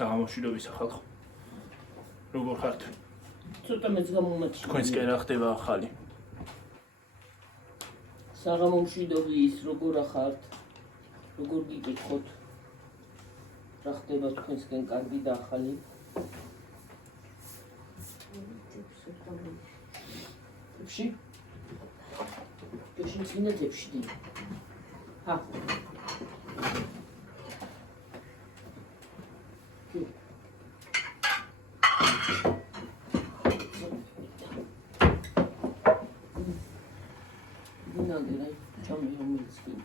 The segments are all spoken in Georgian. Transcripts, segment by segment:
საღამოშვიდობის ახალ. როგორ ხართ? ცოტა მეც გამომაჩინე. თქვენსკენ რა ხდება ახალი? საღამოშვიდობის როგორ ხართ? როგორ გიკითხოთ? რა ხდება თქვენსკენ კარგი და ახალი? თებში? თებში წინა თებში დი. ჰა. Надо, чем я умею спить.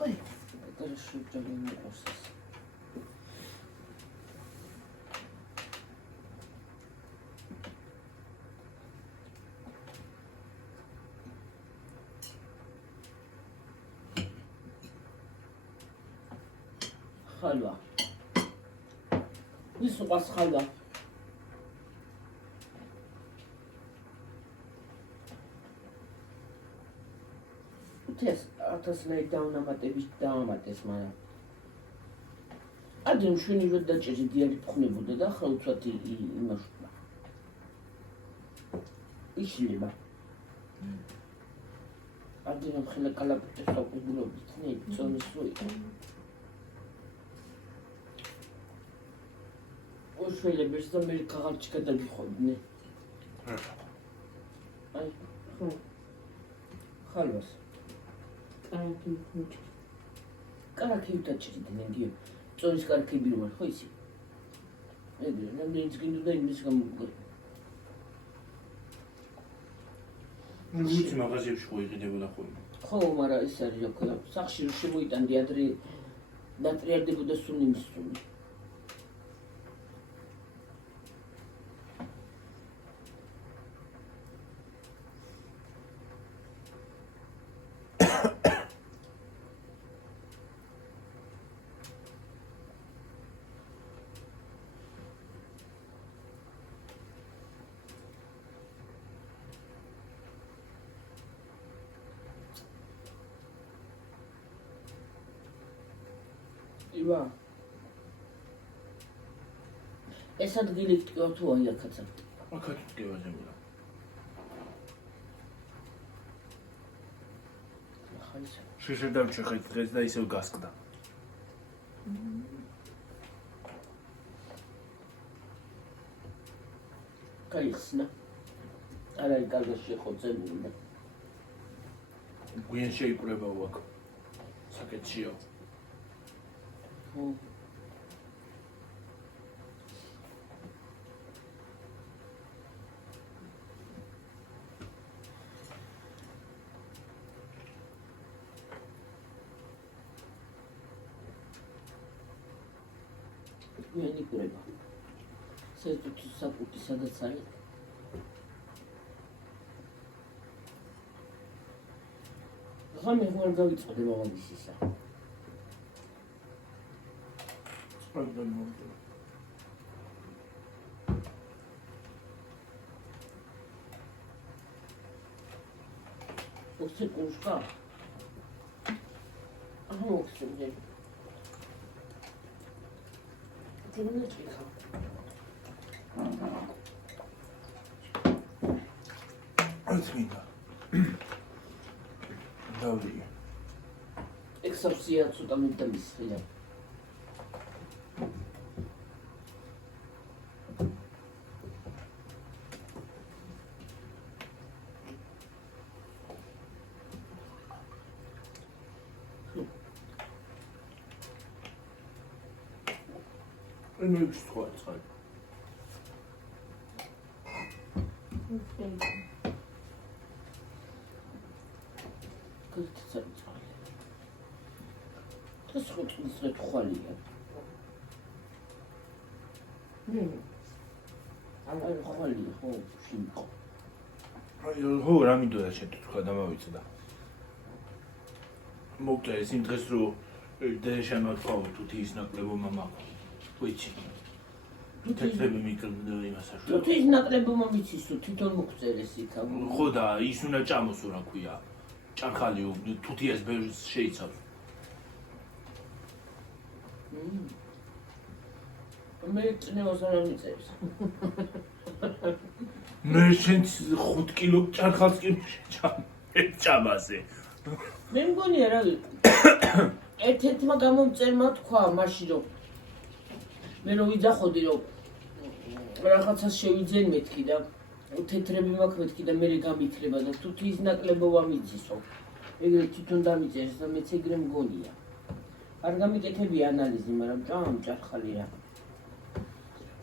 Ой, это же что-то не просто. Халва. Не супас халва. Ათას ლარი დაუნამატების დაამატეს, მაგრამ ადრე მშვენივრად დაჭერი დიალი ფხნებოდა და ახლა უცბად იმაშულა. იშლება. ადრე მხელა კალაპოტეს საუბრობთ, ნე, წონის როი. უშველებს და მე ქაღალდში გადაგიხოდნენ. აი, ხო. ხალვას. კარაქი დაჭრიდნენ გიო. წონის კარაქები რომ არ ხო ისი? ეგრე, რამდენიც გინდოდა იმის გამოგორი. ვიცი მაღაზიებში ხო იყიდებოდა ხოლმე. ხო, მაგრამ ეს არის რა ქვია, სახში რომ შემოიტანდი ადრე დატრიალდებოდა სულ იმის სული. ვა ეს ადგილი თქვა თუ აი აქაცა აქაც გევაზებულა ხაისა შეშედავჭი ხეთ დღეს და ისევ გასკდა კაიხსნა არა იგალაში ხოცებული გვიან შეიკრება ვაკ საკეთშიო გვიანი კურება საერთოდ საკუთი სადაც არის ღამე ვერ გავიწყდე მამამისისა სპარდან მომდე ოქცეკუშკა აჰა ოქცეკე Тимничка. Отмина. Дави. Эксорсия отсюда не домислила. Ну и что это? Как это царь? Ты сходишь на свет хвалия. Она хвалия, хо, шинко. ხო რა მინდოდა შეთქვა დამავიწდა. მოგწე ის იმ დღეს რო დეშანო თქვა თუ ის ნაკლებო მამა. Which? თეთრები მიკრდა იმასაშუალებლად. თუ ის ნაკლებობა მიცის, თუ თვითონ მოგწერეს იქა. ხო და ის უნდა ჭამოს რა ქვია. ჭარხალი თუთიას ბევრს შეიცავს. მე წნევას არ ამიწერს. მე შენ 5 კილო ჭარხალს კი ჩამაზე. მე მგონია რა ერთ-ერთმა გამომწერმა თქვა მაშინ რომ მე რომ ვიძახოდი რომ რაღაცას შევიძენ მეთქი და თეთრები მაქვს მეთქი და მე გამიქრება და თუ ის ნაკლებობა მიწისო ეგრე თვითონ დამიწერს და მეც ეგრე მგონია არ გამიკეთები ანალიზი მაგრამ ჭარხალი რა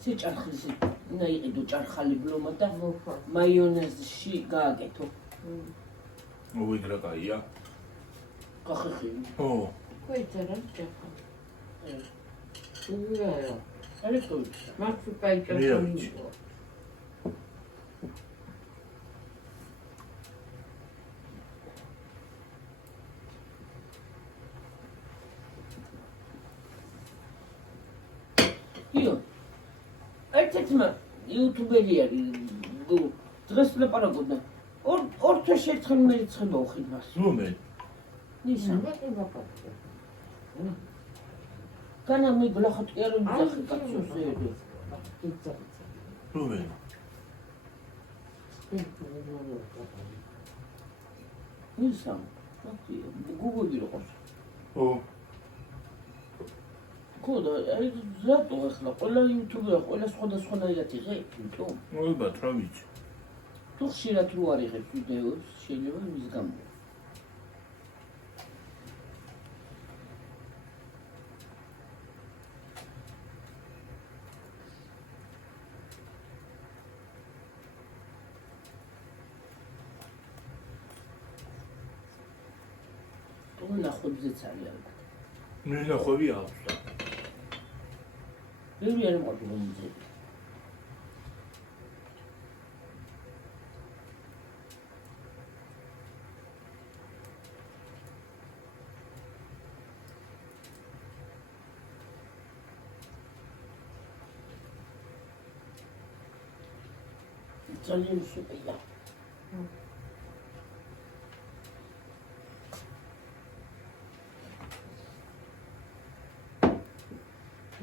ზე ჭარხლის უნდა იყიდო ჭარხალი ბლომა და მაიონეზში გააკეთო მოვიგრა კაია კახი ო Koytarım yapalım. Uluyor. არის თუ Maksu kayıtlar Niye? koyuyor. იო ერთ-ერთმა იუთუბერი არის დღეს ლაპარაკობდა ორ თვეში ერთხელ მერიცხება უხილვას რომელი ისა Bakın bakalım. განა მე გლახოთ კი არ ვიძახი კაცოს ერი რომელი ისა გუგლი რო ყავს ო კოდა აი რატო ახლა ყველა იუთუბერა ყველა სხვადასხვანაირად იღებს იმიტომ მოიბათ რა ვიცი თუ ხშირად რო არ იღებს ვიდეოს შეიძლება იმის გამო ნახვებზეც არის ალბათ. მე ნახვები აქვს და ბევრი არ მოყვარს მომიძები. ძალიან სუპერია.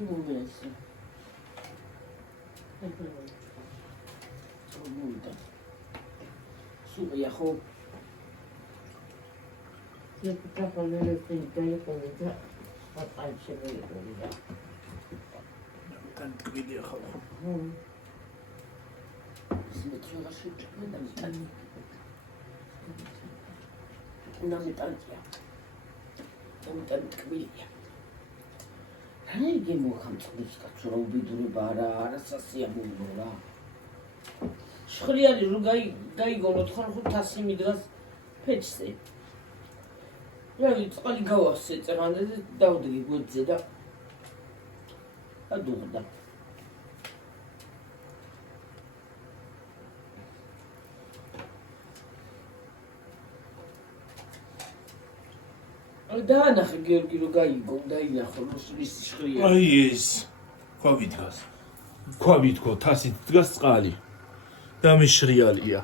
Molesta. Molta. Super, ja, hoop. Je hebt toch wel een leuk ding dat wat uitzien wil. თან ტკვილი ახლა სიმეტრიაში ჭმედან. უნდა მეტალია. უნდა ტკვილია. აი გემოხამწნებს კაცო რა უბედურება არასასიამოვნო რა შხრიანი რო გაიგონოთ ხარ 500 მიდგას ფეჩზე რა ვიცი წყალი გავახსე წერანზე და დავდგი გვერდზე და ადუღდა დაანახე გიორგი რო გაიგო დაინახო ის შხრია აი ეს ქვა ვითქო თასით დგას წყალი და მიშრიალია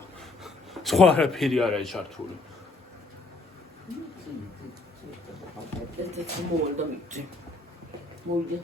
სხვა არაფერი არ არის ჩართული ერთ-ერთი მოვიდა მიწი მოვიდა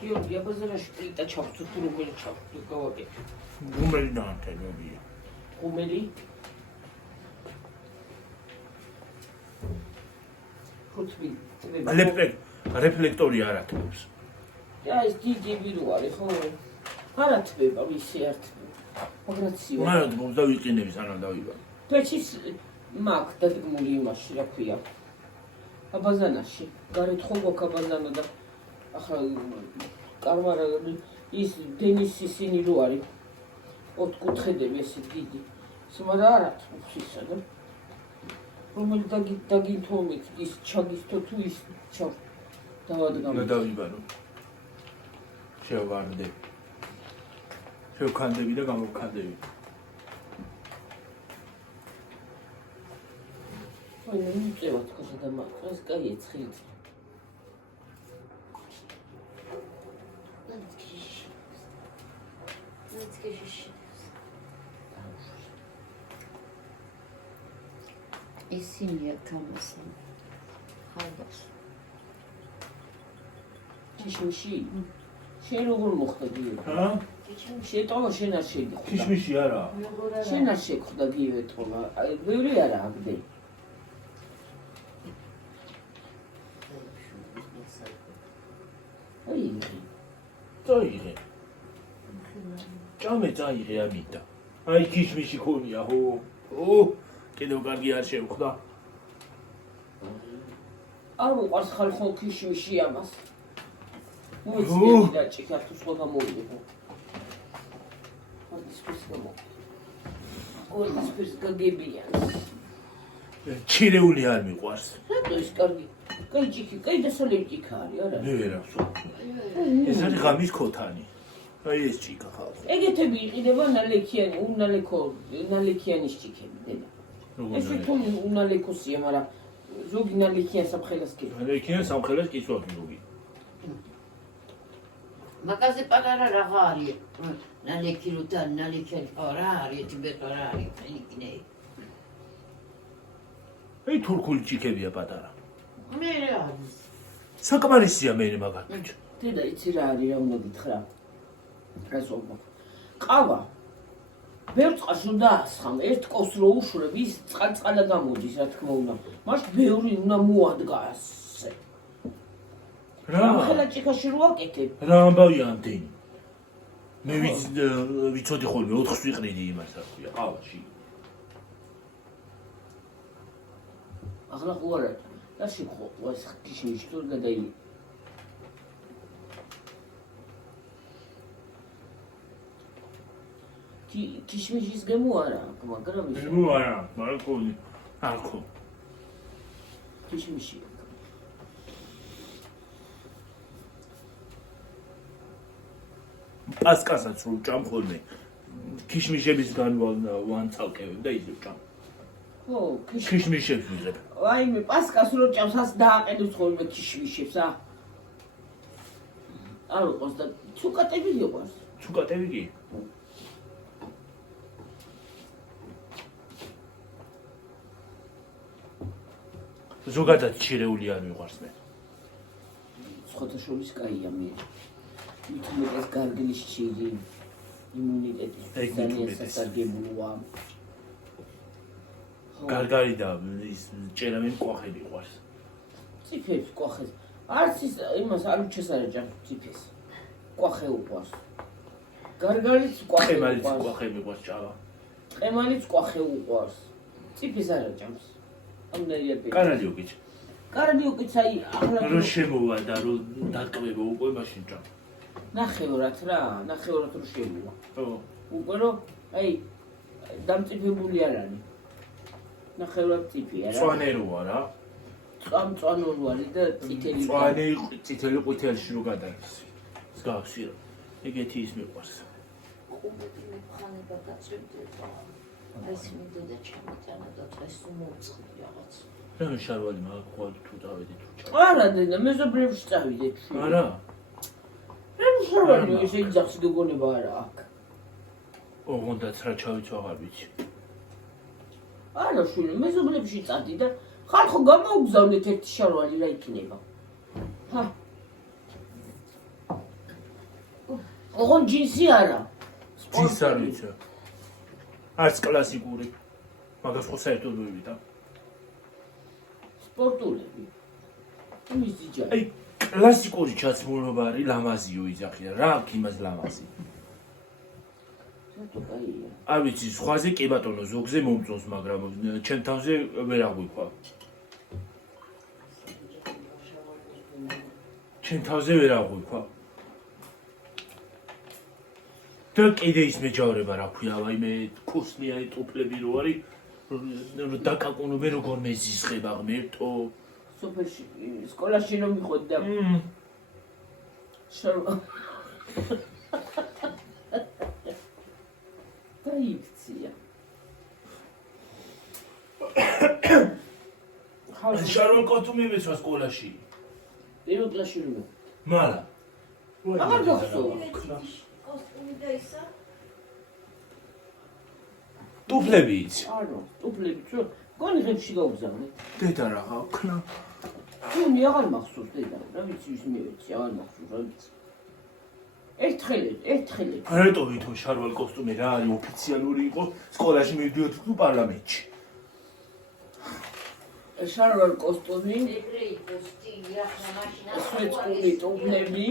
გიორგი აბაზარაში პლიტა ჩავწუ თუ რომელი ჩავწუ გავაკეთე გუმელი დაანთებია გუმელი ხუთი რეფლექტორი არ ათბობს და ეს დიდი ვირო არის ხო არ ათბება მისი ართბება აგრაციო მაგრამ მომდა ვიყინები სანამ დავიბა პეჩის მაქვს დადგმული იმაში რა ქვია აბაზანაში გარეთ ხო გვაქვს აბაზანა და ახლა კარმარა ის დენის ისინი რო არის ოთხკუთხედები ესე დიდი სიმარა არა თვისისა და რომელი დაგინთომით ის ჩაგისთო თუ ის ჩავ დავადგამო და დავიბარო შევარდე შევქანდები და გამოვქანდები აი მიწევა თქოსა და მაყრას კაი ეცხილით ისინი აქამასენ ხალხს ჩიშმიში შენ როგორ მოხდა გიო შეტყობა შენ არ შეგხვდა ქიშმიში არა შენ არ შეგხვდა გიო ეტყობა აი ბევრი არა აბდე აი წაიღე ჭამე წაიღე ამიტა აი ქიშმიში ხონია ო კიდევ კარგი არ შევხვდა არ მოყარს ხალხო ქიშმიში ამას მოიწევი და ჭიქა თუ სხვა გამოვიდო ის ფისკო ორი სპირს გაგებიანს ჩირეული არ მიყვარს რატო ის კარგი კაი ჭიქი კაი დასალევი ჭიქა არის არა მე ვერა სულ ეს არის ღამის ქოთანი აი ეს ჭიქა ხალხო ეგეთები იყიდება ნალექიანი ნალექიანის ჭიქები დედა ესე თუ უნალექოსია მაგრამ ზოგი ნალექიან საფხელას კი ნალექიან სამხელას კიცვაგი ზოგი მაგაზე პატარა რაღა არის ნალექირო და ნალექიანი რა არის თიბეტ რა არის ნალექინე აი თურქული ჭიქებია პატარა მე რა არის საკმარისია მე მაგათი დედა იცი რა არის რა უნდა გითხრა რაზობა ყავა ბევრ წყალს უნდა ასხამ ერთ კოს რო უშურებ ის წყალ-წყალა გამოდის რა თქმა უნდა მაშინ ბევრი უნდა მოადგას რა ხელა ჭიქაში რო აკეთებ რა ამბავია ამდენი მე ვიცოდი ხოლმე 4-ს ვიყრიდი იმას რა ქვია ყავაში ახლა ხო არა და შეხო ეს ქიშმიში თუ გადაი ქიშმიშის გემო არა მაგრამ ის ნუ არა მარკონი არქო ქიშმიში პასკასაც რო ჭამ ხოლმე ქიშმიშების განვანცალკევებ და ისე ჭამ ხო ქიშმიშებს ვიღებ აი მე პასკას რო ჭამს ას დააყენებს ხოლმე ქიშმიშებს არ უყოს და ცუკატები იყვარს ცუკატები კი ზოგადად ჩირეული არ მიყვარს მე სხვათა შორის კაია მე მithumetes გარგლის ჭირი იმუნიტეტის ძალიან სასარგებლოა გარგარი და ის ჭერავენ ყვახები ყვარს ციფებს ყვახეს არც ის იმას არ უჩეს არ ჭამს ციფეს ყვახე უყვარს გარგარიც ყვახე ყემალიც უყვარს ყვახები ყვარს ჭალა ყემალიც ყვახე უყვარს ციფეს არ ჭამს ამნაირები კარალიოკიც კარალიოკიც აი ახლა რო შემოვა და რო დაკმება უკვე მაშინ ჭამ ნახევრად რო შემოვა ხო უკვე რომ აი დამწიფებული არ არის ნახევრად წიფია რა წვანეროა რა წვანწვანორო არის და წითელი წვანი წითელი ყვითელში რო გადადის მსგავსი რა ეგეთი ის მიყვარს ყუბები მეფხანება გაწევდება ეს მინდა და ჩამოწანა და დღეს უმოწყდი რაღაც რა შარვალი მაგ ხვალ თუ დავედი თუ ჭამ არა დედა მეზობრებში წავიდეთ არა რა შარვალი ესე იძახს გოგონება არა აქ ოღონდაც რა ჩავიცვა აღარ ვიცი არა შვილი მეზობრებში წადი და ხალხო გამოუგზავნეთ ერთი შარვალი რა იქნება ჰა ოღონ ჯინსი არა ჯინს არ ვიცი არც კლასიკური მაგას ხო საერთოდ ვერ ვიდა სპორტულები იმის ძიჭა აი კლასიკური ჩაცმულობა არის ლამაზიო იძახია რა აქვს იმას ლამაზი რატო კაია არ ვიცი სხვაზე კი ბატონო ზოგზე მომწონს მაგრამ ჩემ თავზე ვერ აღვიქვა ჩემ თავზე ვერ აღვიქვა. და კიდე ის მეჯავრება რა ქვია, ვაიმე ქუსლიანი ტუფლები რო არის, დაკაკუნები როგორ მეზისხება ღმერთო. სოფელში სკოლაში რომ მიყოთ და დაიქცია. შარვალ კოსტუმი მეცვა სკოლაში. პირველ კლასში რომ მალა. აღარ გახსოვს. კოსტუმი და ისა ტუფლები იცი. არა, ტუფლები რო გონი ღებში გავგზავნეთ. დედა რა ხნა. მე აღარ მახსოვს დედა, რა ვიცი ის მე ვიცი, აღარ მახსოვს, რა ვიცი. ერთხელ. რატო ვითომ შარვალ კოსტუმი რა არის ოფიციალური იყო სკოლაში მივდიოთ თუ პარლამენტში. შარვალ კოსტუმი, ეგრე იყო სტილი, ახლა მაშინა სვეტყული ტუფლები.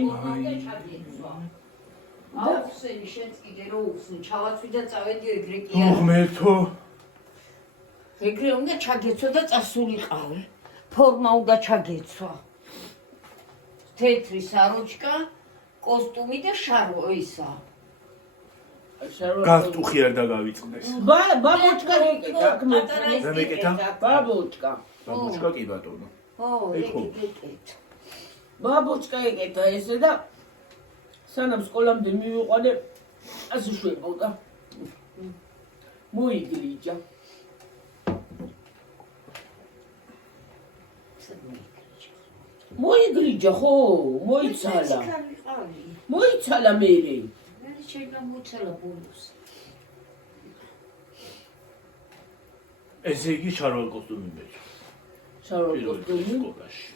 აუხსენი შენც კიდე რო უხსნი, ჩავაცვი და წავედი ეგრე კი არა. ღმერთო. ეგრე უნდა ჩაგეცვა და წასულიყავი. ფორმა უნდა ჩაგეცვა. თეთრი საროჩკა, კოსტუმი და შარვა ისა. გასტუხი არ დაგავიწყდეს. ბაბოჩკა ეკეთა, რა მეკეთა? ბაბოჩკა. ბაბუჩკა კი ბატონო. ო, ეკეთ. ბაბოჩკა ეკეთა ესე და სანამ სკოლამდე მივიყვანე, ასე შვებავდა. მოიგრიჯა. მოიგრიჯა ხო, მოიცალა. მოიცალა მერე. მე შეიძლება მოიცალა ბოლოს. ესე იგი შარვალ კოსტუმი მეცვა. შარვალ პირველ კოსტუმი. სკოლაში.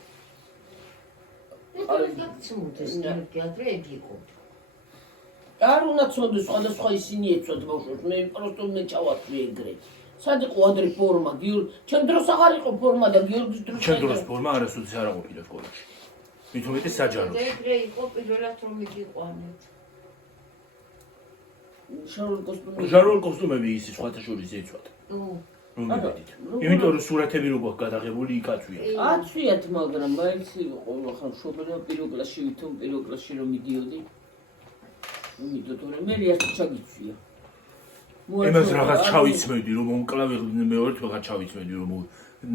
არ უნდა ცოდოს სხვადასხვა ისინი ეცვათ ბავშვებს, მე პროსტო მე ჩავატვი ეგრე. სად იყო ადრე ფორმა, ჩემ დროს აღარ იყო ფორმა და გიორგის დროს. ჩემ დროს ფორმა არასოდეს არ აყოფილა სკოლაში. მით უმეტეს საჯაროში. ეგრე იყო პირველად რომ მიგიყვანეთ. შარვალ კოსტუმები ისი სხვათა შორის ეცვათ. ნუ რომ მივედით. იმიტომ რომ სურათები რო გვაქვს გადაღებული იქაცვია. აცვიათ, მაგრამ მაინც ყოველ ხან შობელა პირველ კლასში ვითომ პირველ კლასში რომ მიდიოდი. იმიტომ რომ მე რეალს ჩაგიცვია. იმას რაღაც ჩავიცმედი რომ მომკლავი მეორედ ვეღარ ჩავიცმედი რომ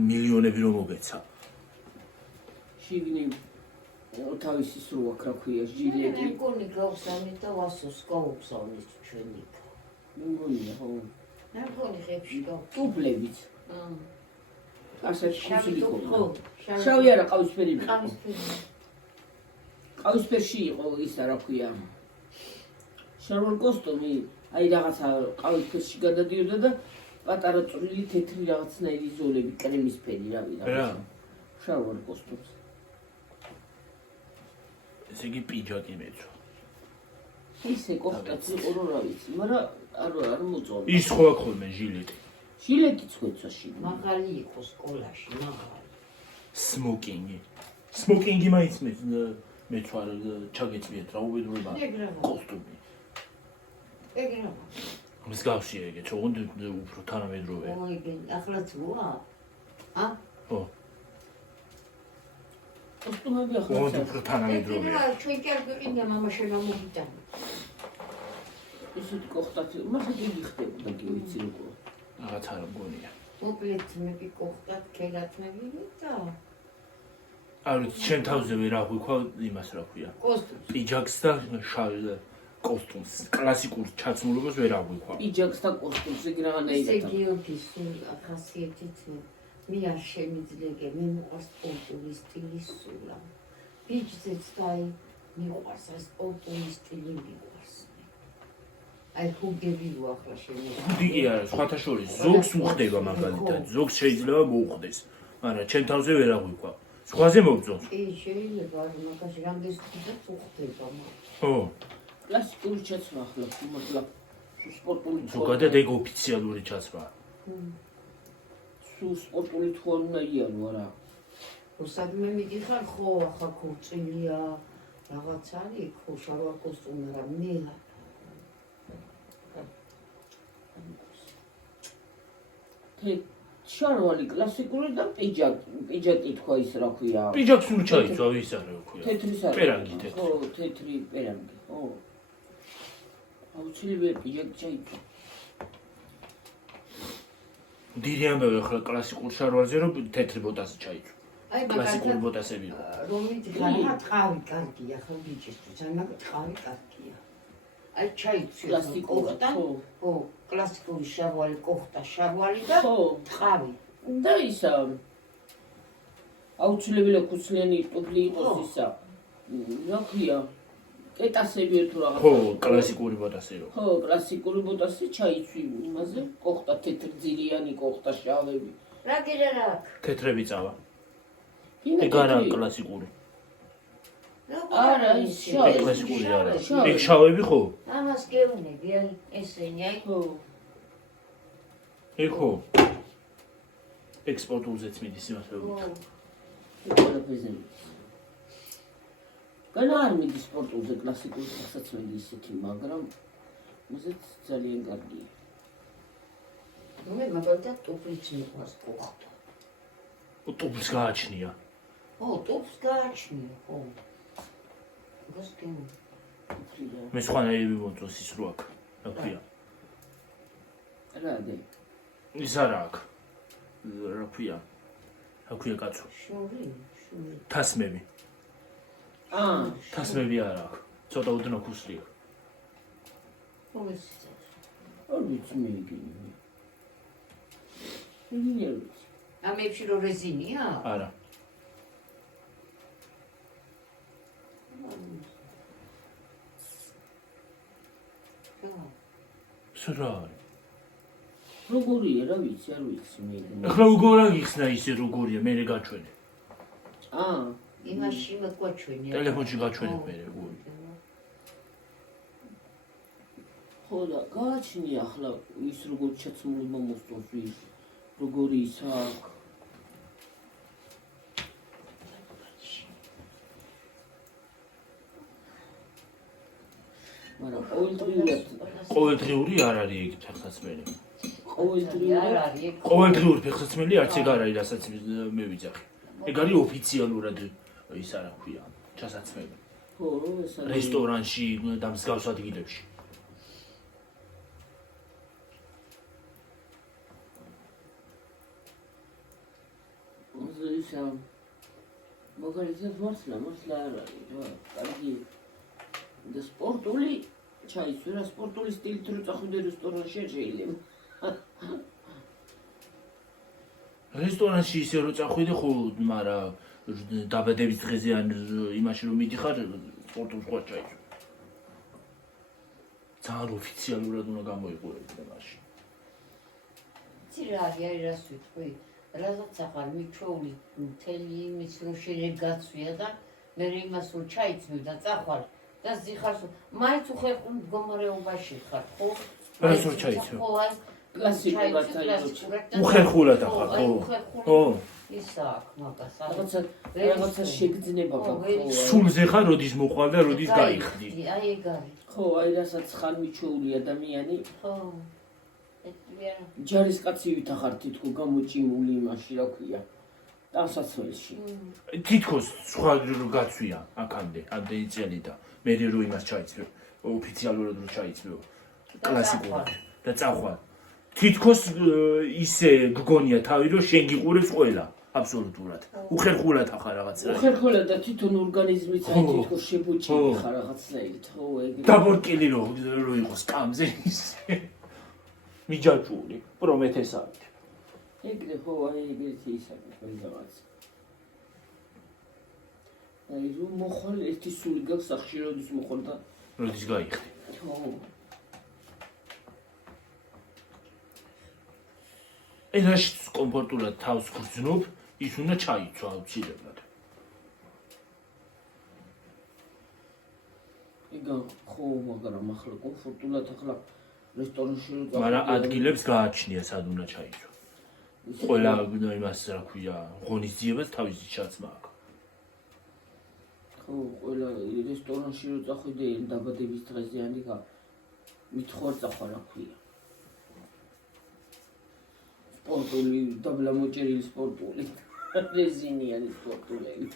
მილიონები რომ მოგეცა. შიგნი თავისი სრულ აქ რა ქვია ჟილეტი. მე მგონი გავხსენით და ვასოს გავხსენით ჩვენი. მგონია ხო. მე მგონი ხებში გავხსენით. ტუფლებიც. ასეთ შავი ხუსი იყო. ხო, შავი არა, ყავისფერი იყო. ყავისფერი. ყავისფერში იყო ისა რა ქვია. შარვალ კოსტუმი, აი რაღაცა ყავისფერში გადადიოდა და პატარა წვრილი თეთრი რაღაცნაირი ზოლები, კრემისფერი რავი რაღაცა. შარვალ კოსტუმს. ესე იგი პიჯაკი მეცვა. ისე კოხტაც იყო რომ რა ვიცი, მაგრამ არ მოწონდა. ის ხო აქვს ხოლმე ჟილეტი. ჟილეტიც ხოცა შიგნით. მაღალი იყო სკოლაში, მაღალი. სმოკინგი. სმოკინგი მაინც მეცვა ჩაგეწვიეთ რა უბედურება. კოსტუმი. ეგრე. მსგავსია ეგეც, ოღონდ უფრო თანამედროვეა. ოიგენ, ახლაც ვუა? ა? ხო. კოსტუმები ოღონდ ახლა უფრო თანამედროვეა. ეგრე, ჩვენ კი არ გვიყიდა მამა შემომიგიტანა. ისეთი კოხტაც, მაგრამ იგი ხდებოდა კი ვიცი როგორ. რაღაც არ მგონია. მოკლედ მე კი კოხტად ქერათმევილი და არ ვიცი, ჩემ თავზე ვერ აღვიქვა იმას რა ქვია. კოსტუმს. პიჯაკს და შავ კოსტუმს, კლასიკურ ჩაცმულობას ვერ აღვიქვა. პიჯაკს და კოსტუმს იგი ისე რაღაცნაირად. გიორგის სულ ახასიათით მე არ შემიძლია, მე მიყვარს სპორტული სტილი სულა. ბიჭზეც და აი მიყვარს ეს სპორტული სტილი მიყვარს. აი ხუგები ახლა შემიძლია. ხუდი კი არა, სხვათა შორის ზოგს უხდება მაგალითად, ზოგს შეიძლება მოუხდეს, მაგრამ ჩემ თავზე ვერ აღვიქვა. სხვაზე მოგწონს. კი, შეიძლება, მაგაში რამდენს ხუდაც უხდება, მაგრამ ხო. კლასიკური ჩაცმა ახლა, მაგრამ სპორტული ზოგადად ეგ ოფიციალური ჩაცმა. სულ სპორტული თვალნაირო არა. რუსადმე მიგიხარ ხო, ახლა ქორწილია, რაღაც არის, ხო, შარვა კოსტუმი რა მელა. შარვალი კლასიკური და პიჯაკი თქვა ის რა ქვია. პიჯაკს სულ ჩაიწვა ვის არა ქვია. თეთრის არა. პერანგი თეთრი. ხო, თეთრი პერანგი. ხო. აუცილებლად პიჯაკი ჩაიწვა. დიდი ამბავი ახლა კლასიკურ შარვალზე რომ თეთრი ბოტასი ჩაიწვა. აი კლასიკური ბოტასები რო. რომით ხარა ტყავი კარგია ხო ბიჭისთვის, აი მაგ ტყავი კარგია. აი ჩაიცვი კლასიკურად, ხო. ხო, კლასიკური შარვალი, კოხტა შარვალი და ხო. ტყავი. და ისა აუცილებლად ქუსლიანი ტუფლი იყოს ისა. რა ქვია? კეტასები თუ რაღაც. ხო, კლასიკური ბოტასი რო. ხო, კლასიკური ბოტასი ჩაიცვი იმაზე, კოხტა თეთრძირიანი, კოხტა შავები. რა გირა რა? თეთრები წავა. ინა ეგ არა კლასიკური. არა, ის შავი. კლასიკური არა. შავი. ეგ შავები ხო? ამას გეუბნები, აი ესენი, აი ხო. ეგ ხო. ექსპორტულზეც მიდის იმას ვეუბნები. ყველაფერზე. განა არ მიდის სპორტულზე კლასიკური სასაცმელი ისეთი, მაგრამ მიზეთ ძალიან კარგია. მე მაგალითად ტუფლიც მიყვარს კოხტა. ტუბს გააჩნია. ო, ტუფს გააჩნია, ხო. გასკენ. მე სხვანაირები მომწონს ის რო აქ. რა ქვია? რა და ის არა აქ. რა ქვია? რა ქვია კაცო? შური. თასმები. თასმები არა აქ. ცოტა უდნო ქუსლია. ომისიც. არ ვიცი მე იგინი. იგინი. ამებში რო რეზინია? არა. სრა. როგორია, რა ვიცი, არ ვიცი მე. ახლა როგორ აგიხსნა ისე როგორია, მე გაჩვენე. იმაში მოგვაჩვენია. ტელეფონში გაჩვენე მე როგორ. ხო და გააჩნია ახლა ის როგორ ჩაცმული მომოსწონს ის როგორი ის აქ. მაგრამ ყოველდღიური არ არის ეგ ფეხსაცმელი. ყოველდღიური არ არის. ყოველდღიური ფეხსაცმელი არც ეგ არ არის, რასაც მე ვიძახი. ეგ არის ოფიციალურად ის არა ქვია, ჩასაცმელი. ხო, ეს არის რესტორანში და მსგავს ადგილებში. ისა მაგალითად მართლა არ არის რა, კარგი და სპორტული ჩაიცვი რა, სპორტული სტილით რო წახვიდე რესტორანში შეიძლება. რესტორანში ისე რო წახვიდე ხო, მაგრამ დაბადების დღეზე ან იმაში რომ მიდიხარ, სპორტულ სხვა ჩაიცვი. ძალიან ოფიციალურად უნდა გამოიყურებოდე მაშინ. იცი რა არის რას ვიტყვი? რაზეც ახალ მიჩვეული მთელი იმის რომ შეგაცვია და მე იმას რომ ჩაიცმევ და წახვალ და ზიხარს მაინც უხერხულ მდგომარეობაში ხარ, ხო? რას რო ჩაიცმევ? ხო, აი კლასიკურად ჩაიცვი. უხერხულად ახლა, ხო? ხო. ისა აქ მაგას რაღაცა შეგძნება გაქვს. სულზე ხარ, როდის მოყვალ და როდის გაიხდი. აი ეგ არის. ხო, აი რასაც ხან მიჩვეული ადამიანი, ხო. ჯარისკაცივით ახარ თითქო გამოჭიმული იმაში რა ქვია. დასაცველში. თითქოს სხვა რო გაცვია აქამდე, ამდენი წელი და მე რო იმას ჩაიცმევ, ოფიციალურად რო ჩაიცმევ, კლასიკურად და წახვალ. თითქოს ისე გგონია თავი რომ შენ გიყურებს ყველა, აბსოლუტურად. უხერხულად ახარ რაღაცა. უხერხულად და თვითონ ორგანიზმიც აი თითქოს შებუჭილი ხარ რაღაცნაირად, ხო, ეგ. დაბორკილი რო იყოს კამზე ისე. მიჯაჭვული, პრომეთესავით. ეგრე ხო, აი ეგეთი ისაკი რაღაც. აი რომ მოხვალ ერთი სული გაქვს სახში როდის მოხვალ და როდის გაიხდი. ხო. ეს რაში კომფორტულად თავს გრძნობ, ის უნდა ჩაიცვა აუცილებლად. ეგ ხო, მაგრამ ახლა კომფორტულად ახლა რესტორანში რო მაგრამ ადგილებს გააჩნია სად უნდა ჩაიცვა. ყველა იმას რა ქვია, ღონისძიებას თავისი ჩაცმა აქვს. ხო, ყველა რესტორანში რო წახვიდე დაბადების დღეზე ანიკა მithwar წახვა რა ქვია. სპორტული დაბლამოჭერილი სპორტული რეზინიანი სპორტული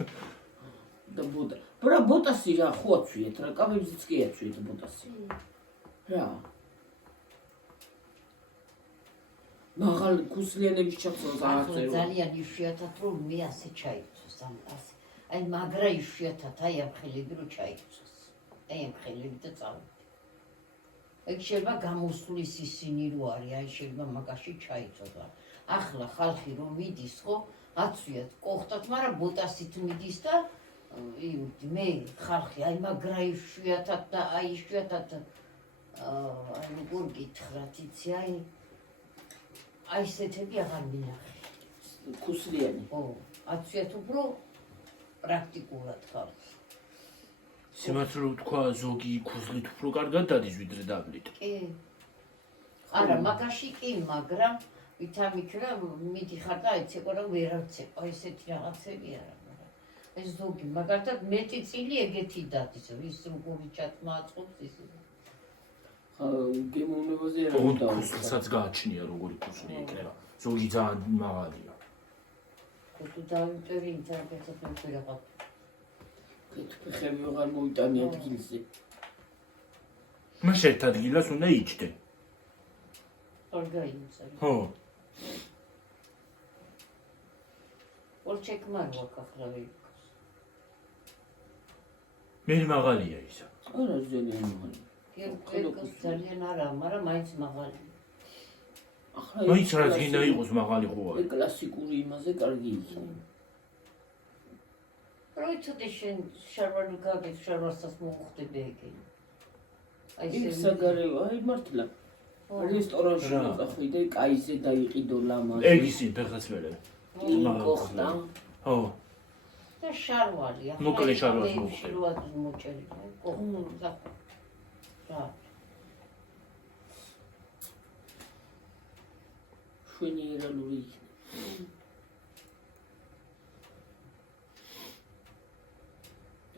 და ბოტა ბრა ბოტასი რა ხო აცვიეთ რა კაბებზიც კი აცვიეთ ბოტასი რა მაღალ ქუსლიანების ჩახსოვს აღწერო ძალიან იშვიათად რომ მე ასე ჩაიწვეს ამ ასე აი მაგრა იშვიათად აი ამ ხელები რო ჩაიწვეს აი ამ ხელები და წავედი ეგ შეიძლება გამოსulis ისინი რო არის აი შეიძლება მაგაში ჩაიწვეს ახლა ხალხი რომ მიდის ხო აცვიათ კოხტად მაგრამ ბოტასით მიდის და მე ხალხი აი მაგრა იშვიათად და აი იშვიათად აი როგორ გითხრათ იცი აი აი ესეთები აღარ მინახე. ქუსლიანი. ო, აცვიათ უფრო პრაქტიკულად ხალხს. სიმართლე რომ თქვა ზოგი ქუსლით უფრო კარგად დადის ვიდრე დაბლით. კი. არა, მაგაში კი, მაგრამ ვითამიქრა მიდიხარ და ეცეკო რომ ვერ არცე. აი ესეთი რაღაცები არა, მაგრამ ეს ზოგი მაგალითად მეტი წილი ეგეთი დადის, ვის როგორი ჩათმა აწყობს ის. გემოვნებაზე რა ოღონდ დავუწყო. ქუსლსაც გააჩნია როგორი ქუსლი იქნება. ზოგი ძალიან მაღალია. თუ დავიტოვე ინტერპრეტაციას მე ვეღარ. კეთფეხები ვეღარ მოიტანე ადგილზე. მას ერთ ადგილას უნდა იჯდე. ორგანიზაცია. ხო. ორჩეკ მარვა კახრავი. მე მაღალია ისა. არა ძალიან მაღალი. ძალიან არა, მაგრამ მაინც მაღალი. ახლა მაინც რა გინდა იყოს მაღალი ხო არა. ეს კლასიკური იმაზე კარგი იქნება. პროიცოდე შენ შარვანი გაგეთ შარვასას მოხდები ეგენ. აი ის საგარეო, აი მართლა. რესტორანში დახვი და კაიზე დაიყიდო ლამაზი. ეგ ისინი ფეხაცმელები. კოხტა. ხო. და შარვალი. მოკლე შარვას მოხდები. შარვას მოჭერი. კოხტა. რა. შვენი ერალური იქნება.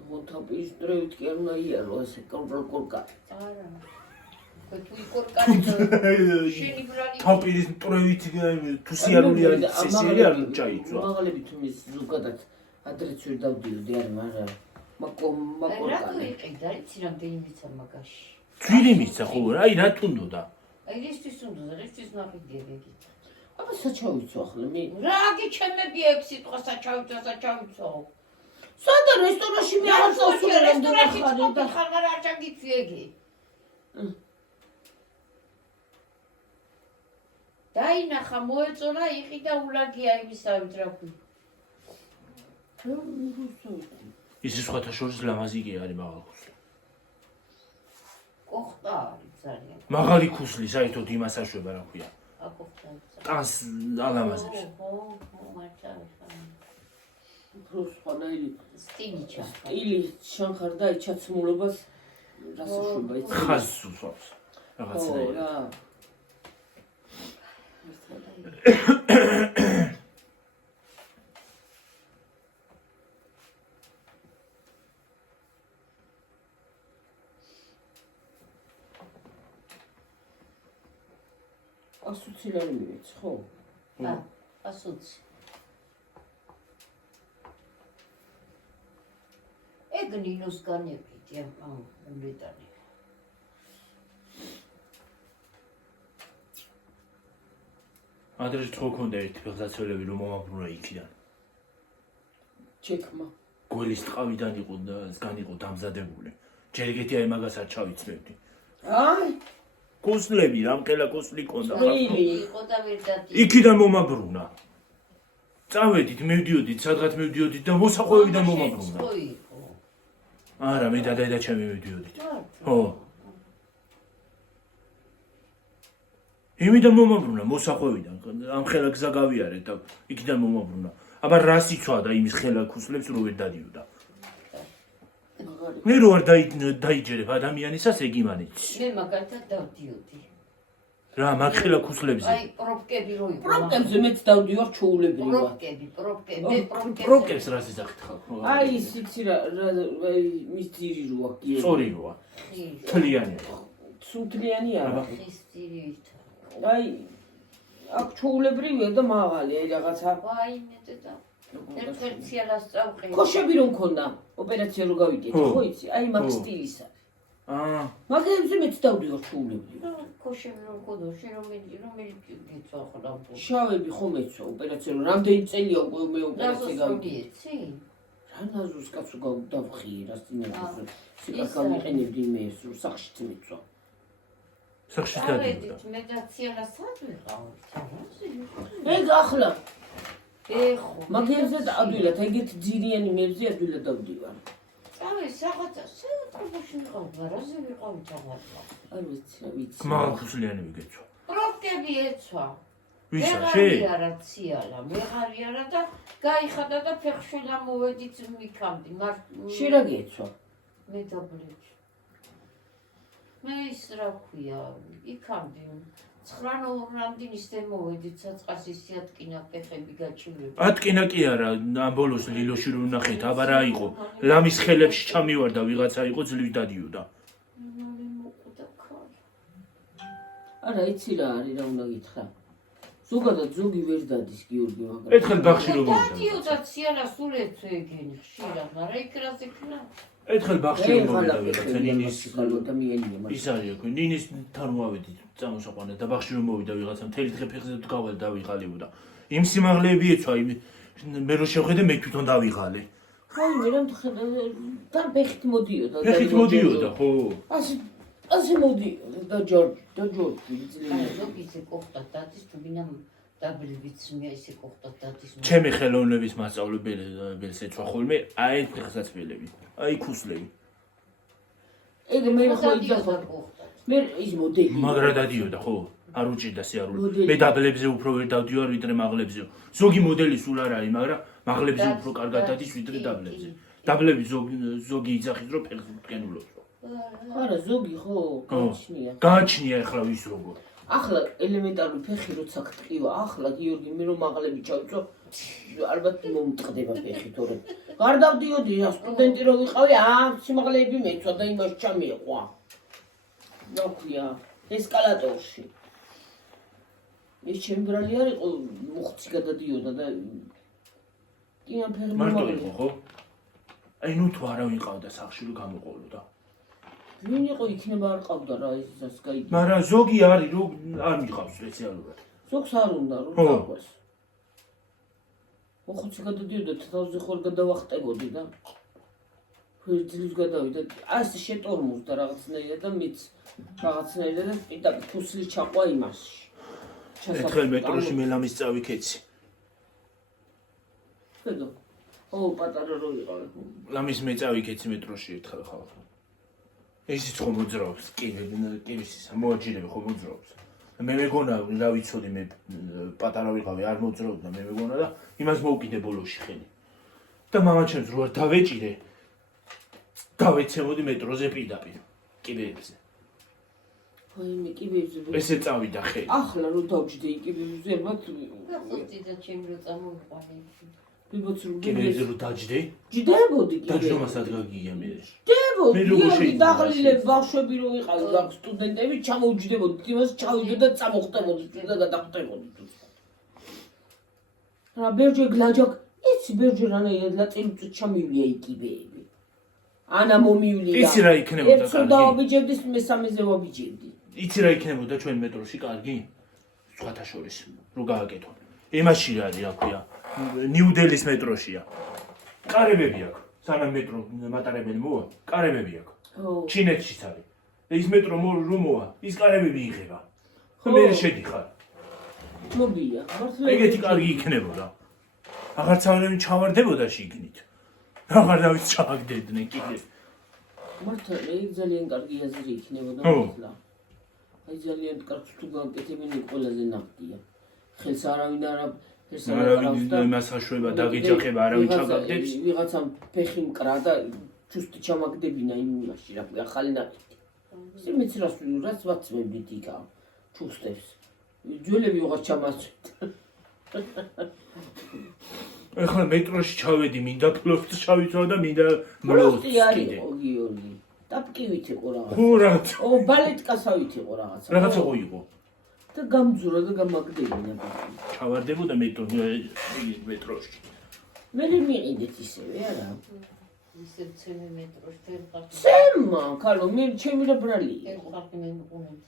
მოთაპის დროით კი არ უნდა იარო ესე კორკა. არა. თუ იკორკარი შენი ბრალი თამპირის პროივით თუ სიარული არის წესიერი არ ჩაიწვა. მაღალები თუ მის ზოგადად ადრეც ვერ დავდიოდი არ მაგრამ რატო იყიდა იცი რამდენი მიცა მაგაში თვილი მიცა ხო აი რა თუნდოდა აი რისთვის უნდა რისთვის ნახიდია ეგეთ აბა საჩავიცო ახლა მე რა გიჩემები ეგ სიტყვა საჩავიცო სადა რესტორანში მე არ წავსულე რესტორანში ხარ მაგრამ არ ჩაგიცი ეგე დაინახა მოეწონა იყიდა ულაგია იმისავით რა ქვია ის სხვათა შორის ლამაზი კი არის მაღალი ქუსლი. კოხტა არის ძალიან. მაღალი ქუსლი საერთოდ იმას აშვება რა ქვია. აკოხტა. ტანს ალამაზებს. ხო, მართალი. უფრო სხვანაირი სტილი ჩა. სტილი შანხარ და ჩაცმულობას რას ეშვება იცი? ხაზს უსვამს. რაღაცნაირად. რა. ასუცი რა მივეც, ხო? ასუცი. ეგ ნინოს განეპიტი ამ ბრიტანი. ადრე თუ გქონდა ერთი ფეხსაცმელები რომ მომაბრუნა იქიდან. ჩეკმა. გველის ტყავიდან იყო და სგან იყო დამზადებული. ჯერ ეგეთი აი მაგას არ ჩავიცმევდი. აი კუსლები, რამხელა კუსლი ქონდა. იყო და ვერ დადი. იქიდან მომაბრუნა. წავედით, მივდიოდით, სადღაც მივდიოდით და მოსახვევიდან მომაბრუნა. ხო იყო. არა, მე და დედა ჩემი მივდიოდით. ხო. იმიდან მომაბრუნა მოსახვევიდან. ამ ხელა გზა გავიარეთ და იქიდან მომაბრუნა. აბა რას იცვადა იმის ხელა ქუსლებს რო ვერ დადიოდა. მე რო არ დაიჯერებ ადამიანისას ეგ იმანიც. მე მაგალითად დავდიოდი. რა, მაგ ხელა ქუსლებზე. აი, პროპკები რო იყო. პროპკებზე მეც დავდივარ ჩოულებრივად. პროპკები. პროპკებს რას იზახით ხალხო? აი ის იცი რა მის ძირი როა კი. სწორი როა. თლიანი. სუნთლიანი არა. ხის ძირით. აი აქ ჩოულებრივია და მაღალი, აი რაღაცა. ვაიმე და ერთ ციალას წავყი. ქოშები რომ მქონდა, ოპერაცია რო გავიკეთე, ხო იცი? აი მაგ სტილის არის. მაგებზე მეც დავდივარ ჩოულებრივ. ქოშები რომ მქონდა, შენ რომელი გიწვა ახლა? შავები ხომ ეცვა ოპერაცია რომ რამდენი წელია უკვე მე ოპერაცია გავიკეთე. გავიკეთე. რა ნაზუს კაცო გავდავხიე რა წინასწარ. სიკა გამიყენებდი მე ეს რომ სახშიც მეცვა. სახში დავედით დადიოდა. მე და ციალას სადვიყავით. ეგ ახლა ეხო. მაგებზე ადვილად ეგეთ ძირიანი მებზე ადვილად დავდივარ. წავე რაღაცა საერთოდ ვიყავდა, რაზე ვიყავით აღარ. არ ვიცი, რა ვიცი. მაღალხუსლიანები გეცვა. პროფტები ეცვა. ვისა შე? არა ციალა, მეღარი არა და გაიხადა და ფეხშვილა მოვედით მიქამდი. შე რა გეცვა? მე დაბლეჭი. მე ის რა ქვია, იქამდი 9 რამდენის დე მოვედით საწყას ისე ატკინა ფეხები გაჭირვება. ატკინა კი არა, ამ ბოლოს ლილოში რო ნახეთ, აბა რა იყო. ლამის ხელებში ჩამივარდა ვიღაცა იყო ძლივ დადიოდა. მალე მოკვდა ქალი. არა, იცი რა არის, რა უნდა გითხრა. ზოგადად ზოგი ვერ დადის გიორგი მაგრამ. ერთხელ ბაღში რომ მოვიდა. დადიოდა ციალა სულ ეცვეგენი ხშირად, მაგრამ იქ რა ზეკნა. ერთხელ ბაღში რომ მოვიდა ვიღაცა ნინის ადამიანია მაგრამ. ის არის ხო, ნინის თან მოვედით წამოსაყვანა და ბაღში რომ მოვიდა ვიღაცა მთელი დღე ფეხზე გავალ დავიღალებოდა. იმ სიმაღლეები ეცვა, მე რო შევხედე მე თვითონ დავიღალე. ხაიმე რა თან ფეხით მოდიოდა. ფეხით მოდიოდა, ხო. ასე მოდიოდა და ჯორჯი ძლიერია. ზოგიზე კოხტა დადის თუ ბინამ დაბლივიც მე ისე კოხტა დადის. ჩემი ხელოვნების მასწავლებელს ეცვა ხოლმე აი ფეხსაცმელები, აი ქუსლები. ეგ მე ხო იძახა. მე ის მოდელი. მაგრა დადიოდა, ხო? არ უჭირდა სიარული. მე დაბლებზე უფრო ვერ დავდივარ ვიდრე მაღლებზე. ზოგი მოდელი სულ არ არის, მაგრამ მაღლებზე უფრო კარგად დადის ვიდრე დაბლებზე. დაბლები ზოგი იძახის რომ ფეხს ვკენულობ. არა, ზოგი ხო, გაჩნია. გააჩნია ახლა ვის როგორ. ახლა ელემენტარული ფეხი როცა გტყივა, ახლა გიორგი მე რომ მაღლები ჩავიწო, ალბათ მომტყდება ფეხი თორემ. გარდავდიოდი რა სტუდენტი რო ვიყავი, სიმაღლეები მეცვა და იმას ჩამიეყვა. რა ქვია, ესკალატორში. ეს ჩემი ბრალი არ იყო, მუხცი გადადიოდა და კიან ფეხი მარტო იყო, ხო? აი ნუ თუ არავინ ყავდა სახში რომ გამოყოლოდა. ვინ იყო იქნება არ ყავდა რა ისას გაიგე. მაგრამ ზოგი არის რომ არ მიყავს სპეციალურად. ზოგს არ უნდა რომ დაყვეს. მოხუცი გადადიოდა თვალზე ხوار გადავახტებოდი და ფერძლივს გადავიდა. ასე შეტორმუზდა რაღაცნაირად და მეც რაღაცნაირად და პირდაპირ ქუსლი ჩაყვა იმასში. ერთხელ მეტროში მელამის წავიქეცი. ხედო. ო პატარა რო იყავი. ლამის მე წავიქეცი მეტროში ერთხელ ხალ. ისიც ხომ მოძრაობს, კივის მოაჯირები ხომ მოძრაობს. მე მეგონა რა ვიცოდი მე პატარა ვიყავი არ მოძრაობდა მე მეგონა და იმას მოვკიდე ბოლოში ხელი. და მამაჩემს რო არ დავეჭირე დავეცემოდი მეტროზე პირდაპირ კიბეებზე. ვაიმე კიბეებზე. ესე წავიდა ხელი. ახლა რო დავჯდე კიბეებზე მათ გახსოვდი და ჩემი რო წამოვიყვანე. ვიბოც რო კიბეებზე რო დაჯდე ჯდებოდი კიბეებზე. დაჯდომას ადგაგია მე. ჯდებოდი. მე როგორ გიორგი შეიძლება დაღლილებ ბავშვები რო ვიყავი გახ სტუდენტები ჩამოვჯდებოდი იმას ჩავიდე და წამოხტებოდი და გადახტებოდი. რა ბერჯე გლაჯაკ იცი ბერჯე რანაირად ნაწილწ ჩამივლია იკიბეები. ანა მომივლია. იცი რა იქნებოდა ერთს რომ დავაბიჯებდი მესამეზე ვაბიჯებდი. იცი რა იქნებოდა ჩვენ მეტროში კარგი? სხვათა შორის რო გააკეთო. იმაში რა არის, რა ქვია, ნიუ-დელის მეტროშია. კარებები აქვს. სანამ მეტრო მატარებელი მოვა, კარებები აქვს. ხო. ჩინეთშიც არის. და ის მეტრო რომ მოვა, ის კარებები იღება. და მე შედიხარ. მობია. მართლა ეგეთი კარგი იქნებოდა. აღარც აღარ ჩავარდებოდა შიგნით. აღარ დავის ჩააგდებდნენ კიდე. მართლა ეგ ძალიან კარგი აზრი იქნებოდა ხო. მართლა. აი ძალიან კარგს თუ გაკეთებინი ყველაზე ნახტია. ხელს არავინ არა ეს არავინ იმას ხაშუება დაგიჯახება, არავინ ჩაგაგდებს. ვიღაცამ ფეხი მკრა და ჩუსტი ჩამაგდებინა იმაში, რა ქვია, ახალი ნაკეთი. ისე მეც რაც ვაცმებდით იქა ჩუსტებს. ძველები უღარ ჩამასვით. ეხლა მეტროში ჩავედი, მინდა ფლოსს ჩავიცვა და მინდა მლოსი მლოს არის კიდე. გიორგი. დაპკივით იყო რაღაც. ხო რა. ო ბალეტკასავით იყო რაღაცა. რაღაცა იყო. და გამძურა და გამაგდებინა. ჩავარდებოდა მეტროში. მე მიყიდეთ ისევე არა. ისე ცემი მეტროში თერხალ. ცემა, ქალო, მე ჩემი რა ბრალი იყო. თერხალ მე მიყუნეთ.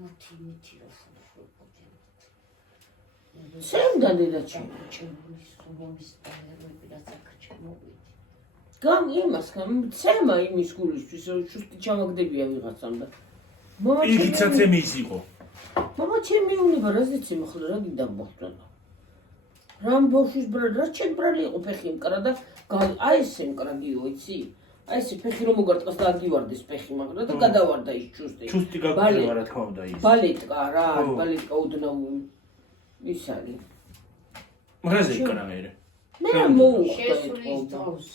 მათი რასაშვებოდი. ცემდა დედაჩემი. ჩემი სულობის დაერვები რაც აქ ჩამოვიდი. გამ იმას გამ ცემა იმის გულისთვის რომ შუსტი ჩამაგდებია ვიღაცამ და იგიცაც ემის იყო. მამა ჩემი უნება რაზეც იმხლა რა გინდა მოხდანა. რამ ბავშვის ბრალი რა ჩემ ბრალი იყო ფეხი მკრა და აი ესე მკრაგიო იცი? აი ესე ფეხი რომ მოგარტყას და აგივარდეს ფეხი მაგრა და გადავარდა ის ჩუსტი. ჩუსტი გაგდება რა თქმა უნდა ის. ბალეტკა რა, ბალეტკა უდნაუ ის არის. მაგაზე იკრა მე. მე მოუხდა შესulis დროს.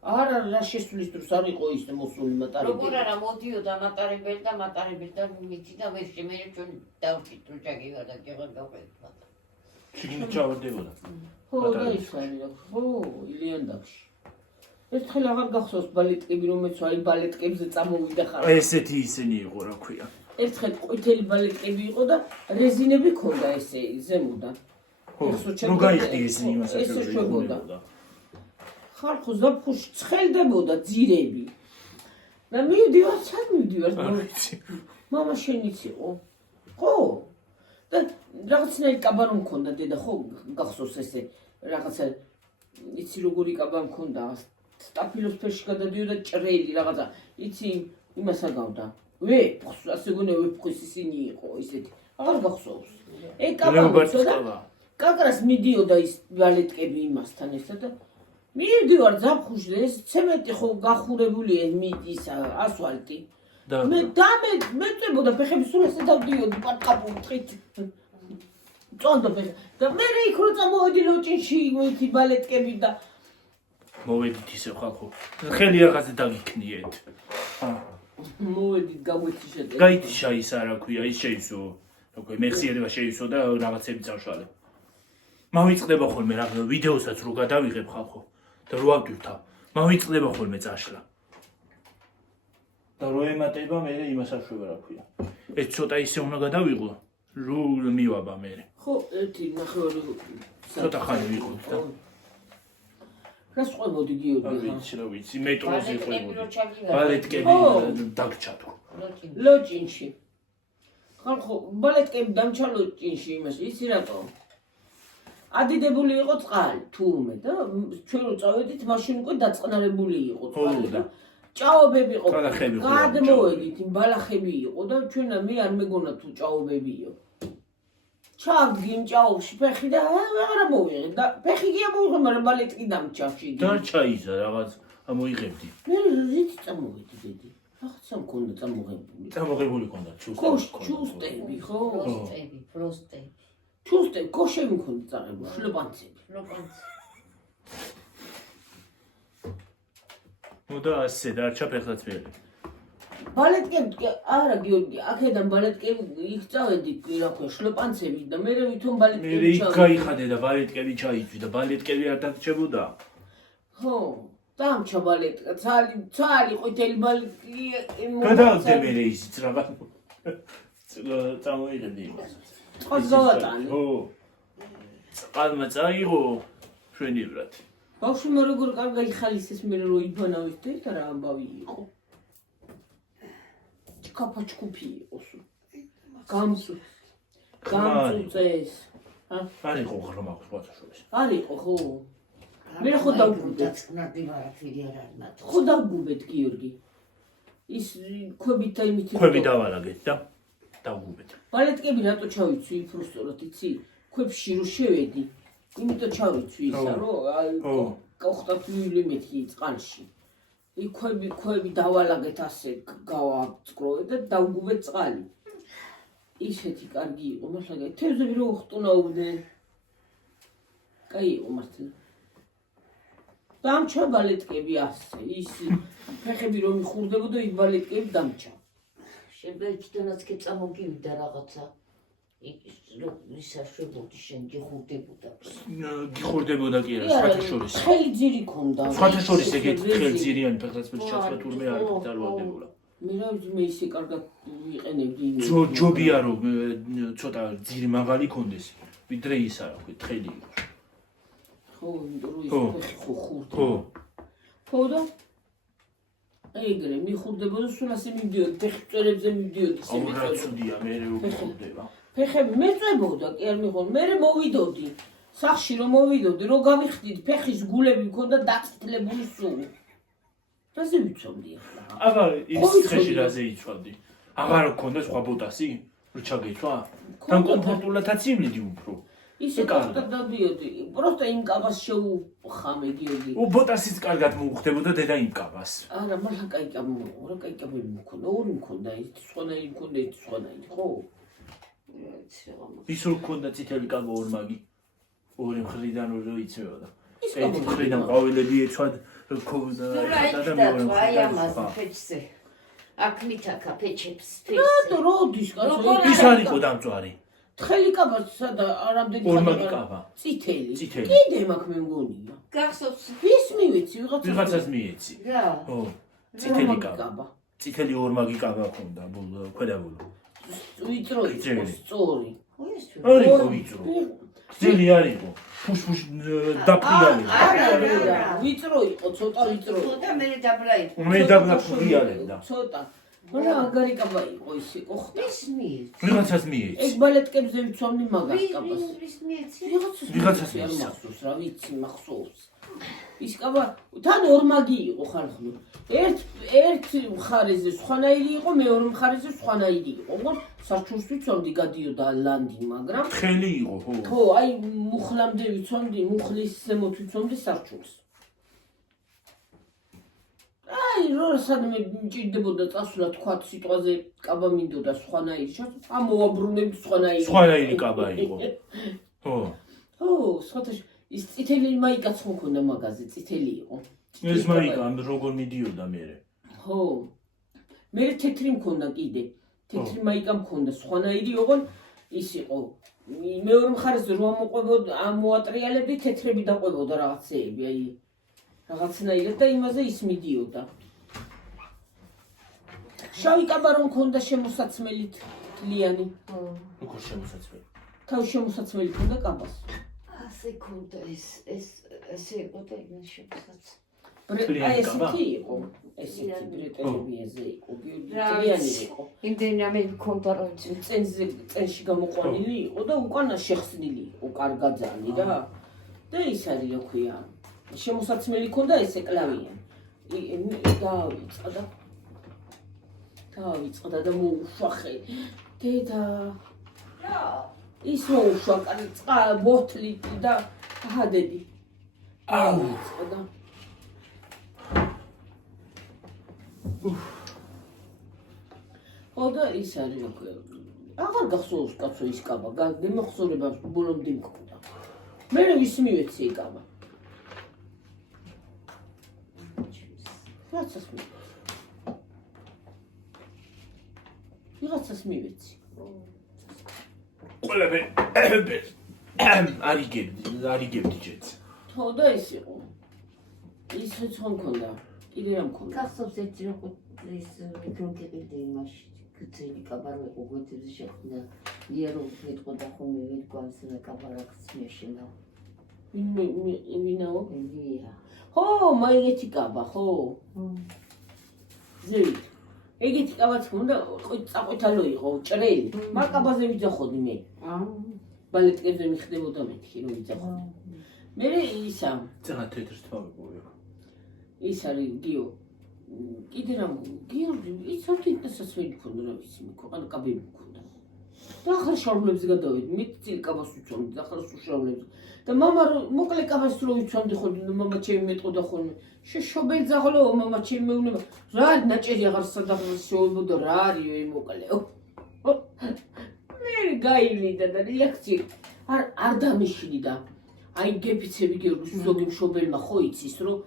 არა რა შესulis დროს არ იყო ის მოსული მატარებელი. როგორ არა მოდიოდა მატარებელი და მატარებელთან მიცი და მე ჩვენ დავჭიტრო ჯაგივა და ჯერა გავყედა. ჩიქნი ჩავარდებოდა. ხო და ის არის ხო ილიანდაკში. ერთხელ აღარ გახსოვს ბალეტკები რომელიც აი ბალეტკებზე წამოვიდა ხარ. ესეთი ისინი იყო რა ქვია. ერთხელ ყვითელი ბალეტკები იყო და რეზინები ქონდა ესე ზემოდან. ნუ გაიხდი ისინი იმას ესე შვებოდა. ხალხო ზაფხულში ცხელდებოდა ძირები. და მივდივარ, სად მივდივარ? მამა შენიც იყო. ხო. და რაღაცნაირი კაბანი მქონდა დედა, ხო, გახსოვს ესე რაღაცა იცი როგორი კაბანი მქონდა, სტაფილოს ფერში გადადიოდა ჭრელი რაღაცა, იცი იმას აგავდა. ვეფხს, ასე გონია ვეფხის ისინი იყო ისეთი. აღარ გახსოვს. კაბანი და კაკრას მიდიოდა ის ბალეტკები იმასთან ესა და მივდივარ ზაფხულში ეს ცემენტი ხო გახურებულია ის ასფალტი. მე წებოდა ფეხები სულ ესე დავდიოდი პარკაპუნთხით. წონდა ფეხი. და მე იქ რო წამოვედი ლოჭინში მოითი ბალეტკები და მოვედით ისე ხალხო. ხელი რაღაცა დაგიქნიეთ. მოვედით გაგვეციშეთ. გაითიშა ის არა ქვია, ის შეისო. რა ქვია, მეხსიერება შეისო და რაღაცები წავშალე. მავიწყდება ხოლმე რა ვიდეოსაც რო გადავიღებ ხალხო. და რო ავდივთავ, მავიწყდება ხოლმე წაშლა. და რო ემატება მე იმას აშვება რა ქვია. ეს ცოტა ისე უნდა გადავიღო, რო მივაბა მე. ხო, ერთი ნახევარი ცოტა ხანი ვიყოთ და რა სწვებოდი გიოდი ხა? ვიცი რა ვიცი, მეტროზე ხვებოდი. ბალეტკები დაგჭა თუ. ლოჭინში. ხალხო, ბალეტკები დამჭა ლოჭინში იმაში, იცი რატო? ადიდებული იყო წყალი თურმე და ჩვენ რო წავედით მაშინ უკვე დაწყნარებული იყო წყალი და ჭაობები იყო გადმოვედით იმ ბალახები იყო და ჩვენა მე არ მეგონა თუ ჭაობებიო ჩავდგინ ჭაობში ფეხი და აღარ მოვიღე და ფეხი კი ამოვიღე მაგრამ ბალეტკი დამჭა შიგი დარჩა ისა რაღაც ამოიღებდი მე რითი წამოვედი დედი რაღაცა მქონდა წამოღებული ქონდა ჩუსტები ხო პროსტები ჩუსტე კოშები მქონდა წაღებული შლოპანცები და ასე დარჩა ფეხლაც მე ბალეტკები არა გიორგი აქედან ბალეტკები იქ წავედი რა ქვია შლოპანცები და მე ვითომ ბალეტკები მე იქ გაიხადე და ბალეტკები ჩაიწვი და ბალეტკები არ დაგჭებოდა ხო დამჭა ბალეტკა ცალი ყვითელი ბალეტკი გადავდე მე ისიც რაღაც წამოიღებდი იმას წყალს გავატანე ხო წყალმა წაიღო შვენივრად ბავშვმა როგორ კარგა იხალისეს მე რო იბანავის და რა ამბავი იყო ჩქაფაჩქუფი იყოს გამწუწეს არ იყო ღრმა ხუათაშორის არ იყო ხო მე ხო დავგუბეთ ხო დავგუბეთ გიორგი ის ქვებით და იმით ქვები დავალაგეთ და დავგუბეთ ბალეტკები რატო ჩავიცვი პროსტორად იცი ქვებში რო შევედი იმიტომ ჩავიცვი ისა რომ გავხტათვილი მეთქი წყალში იქ ქვები დავალაგეთ ასე გავაწყროვეთ და დავგუბეთ წყალი ისეთი კარგი იყო მართლა თევზები რო ხტუნაობდნენ კაი იყო მართლა დამჭა ბალეტკები ასე ის ფეხები რომ მიხურდებოდა ის ბალეტკები დამჭა შემდგომაც კი წამოგივიდა რაღაცა ისა შვებოდი შენ გიხურდებოდა კი არა სხვათა შორის ხელი ძირი ქონდა სხვათა შორის ეგეთ ხელძირიანი ფეხსაცმელი ჩაცვა თურმე არ დავალდებოდა მე რა ვიცი მე ისე კარგად ვიყენებდი ჯობია რომ ცოტა ძირი მაღალი კონდეს ვიდრე ის არა ხო თხელი იყო ხო იმიტომ რომ ის ფეხი ხო ხურდა ხო და ეგრე მიხურდებოდა სულ ასე მივდიოდი ფეხი წვერებზე მივდიოდი რა ცუდია მე ვიხურდება ფეხები მეწვებოდა კი არ მიხარ მე მოვიდოდი სახში რომ მოვიდოდი რომ გავიხდით ფეხის გულები მქონდა დაწითლებული სულ რაზე ვიცოდი ახლა აღარ ის ხეში რაზე იცვადი აღარ გქონდა სხვა ბოტასი რო ჩაგეცვა თან კომფორტულადაც იმიდი უფრო ისე კარგად დავდიოდი პროსტა იმ კაბას შეუხამედიოდი ბოტასიც კარგად მოუხდებოდა დედა იმ კაბას არა მაგრამ კაი კაბები მქონდა ორი მქონდა ის სხვანაირი მქონდა ის სხვანაირი ხო ის რო მქონდა წითელი კაბა ორმაგი ორი მხრიდან რო იცვებოდა ერთი მხრიდან ყვავილები ეცვად ქოვდა და მეორე მხრიდან ფეჩზე აქ მითაქა ფეჩებს რატო როდის კაცო ის არ იყო დამწვარი თხელი კაბა სადა რამდენი ორმაგი კაბა წითელი წითელი კიდე მაქვს მე მგონია გახსოვს ვის მივეცი ვიღაცას მიეცი რა ო წითელი კაბა წითელი ორმაგი კაბა ქონდა ქვედაგულო ვიწრო იყო სწორი არ იყო ვიწრო ძილი არ იყო ფუშ დაფრიალე არა ვიწრო იყო ცოტა ვიწრო და მე დაბრა იყო მე დაფრიალებდა ცოტა მაგრამ აგარი კაბა იყო ის იყო ის მიეცი ვიღაცას მიეცი ეგ ბალეტკებზე ვიცომდი მაგას კაბას ვის მიეცი ვიღაცას არ მახსოვს რა ვიცი მახსოვს ის კაბა თან ორმაგი იყო ხალხო ერთ მხარეზე სხვანაირი იყო მეორე მხარეზე სხვანაირი იყო ხო საჩურს ვიცომდი გადიოდა ლანდი მაგრამ თხელი იყო ხო აი მუხლამდე ვიცომდი მუხლის ზემოთ ვიცომდი საჩურს აი რო სადმე მჭირდებოდა წასვლა თქვა სიტყვაზე კაბა მინდოდა სხვანაირი ამ მოაბრუნებდი სხვანაირი კაბა იყო ხო სხვათა ის წითელი მაიკაც მქონდა მაგაზე წითელი იყო ეს მაიკა როგორ მიდიოდა მე ხო მე თეთრი მქონდა კიდე თეთრი მაიკა მქონდა სხვანაირი ოღონ ის იყო მეორე მხარეზე რო ამოყვებოდა ამოატრიალებდი თეთრები დაყვებოდა რაღაცეები აი რაღაცნაირად და იმაზე ის მიდიოდა შავი კაბა რომ მქონდა შემოსაცმელით თლიანი როგორ შემოსაცმელი თავ შემოსაცმელი მქონდა კაბას ასე ქონდა ესე იყო და იმას შემოსაც აი ესეთი იყო ესეთი ბრიტანები ეზე იყო თლიანი იყო იმდენი ამე ქონდა რომ წენში გამოყვანილი იყო და უკანა შეხსნილი იყო კარგაძალი რა და ის არის რა ქვია შემოსაცმელი ქონდა ესე კლავიანი დავიწყდა და მოუშვახე დედა რა ის მოუშვა წყა ბოთლი და ჰადედი დავიწყდა ხო და ის არის რა ქვია აღარ გახსოვს კაცო ის კაბა გემახსოვრება ბოლომდე მქონდა მე ვის მივეცი ეს კაბა ვიღაცას მივეცი ყველაფერი არიგებდი ჯეც ხო და ის იყო ის ხო მქონდა კიდე რა მქონდა გახსოვს ერთი რომ ის მიკროკეპილდე იმაში გწელი კაბა რო იყო გვეთებზე შეხვდა იარო მეტყოდა ხოლმე ვირკვანს და კაბარაკს მეშინა ვინაო ელია ხო მაიგეთი კაბა ხო ზევით ეგეთი კაბაც მქონდა წაყვითალო იყო ჭრელი მაგ კაბაზე ვიძახოდი მე ბალეტკებზე მიხდებოდა მეთქი რომ ვიძახოდი მე ისა ძაღა თეთრს თავი ის არის გიო კიდე რა გიორგი ის ორთინტასაც ვერ მქონდა რა ვიცი ქვეყანა კაბები მქონდა და ახლა შარვლებს გადავედი მე წილი კაბას ვიცომდი და ახლა შარვლებს და мама მოკლე კაბას რო ვიცომდი ხოლმე და мама ჩემი მეტყოდა ხოლმე შობელ ძაღლო мама ჩემი მეუნება რა ნაჭერი აღარ სადაღლოს შეობოდა რა არისო ე მოკლეო მე გაივლიდა და რეაქცია არ დამიშლიდა აი გეფიცები გიორგი ზოგი მშობელმა ხო იცის რომ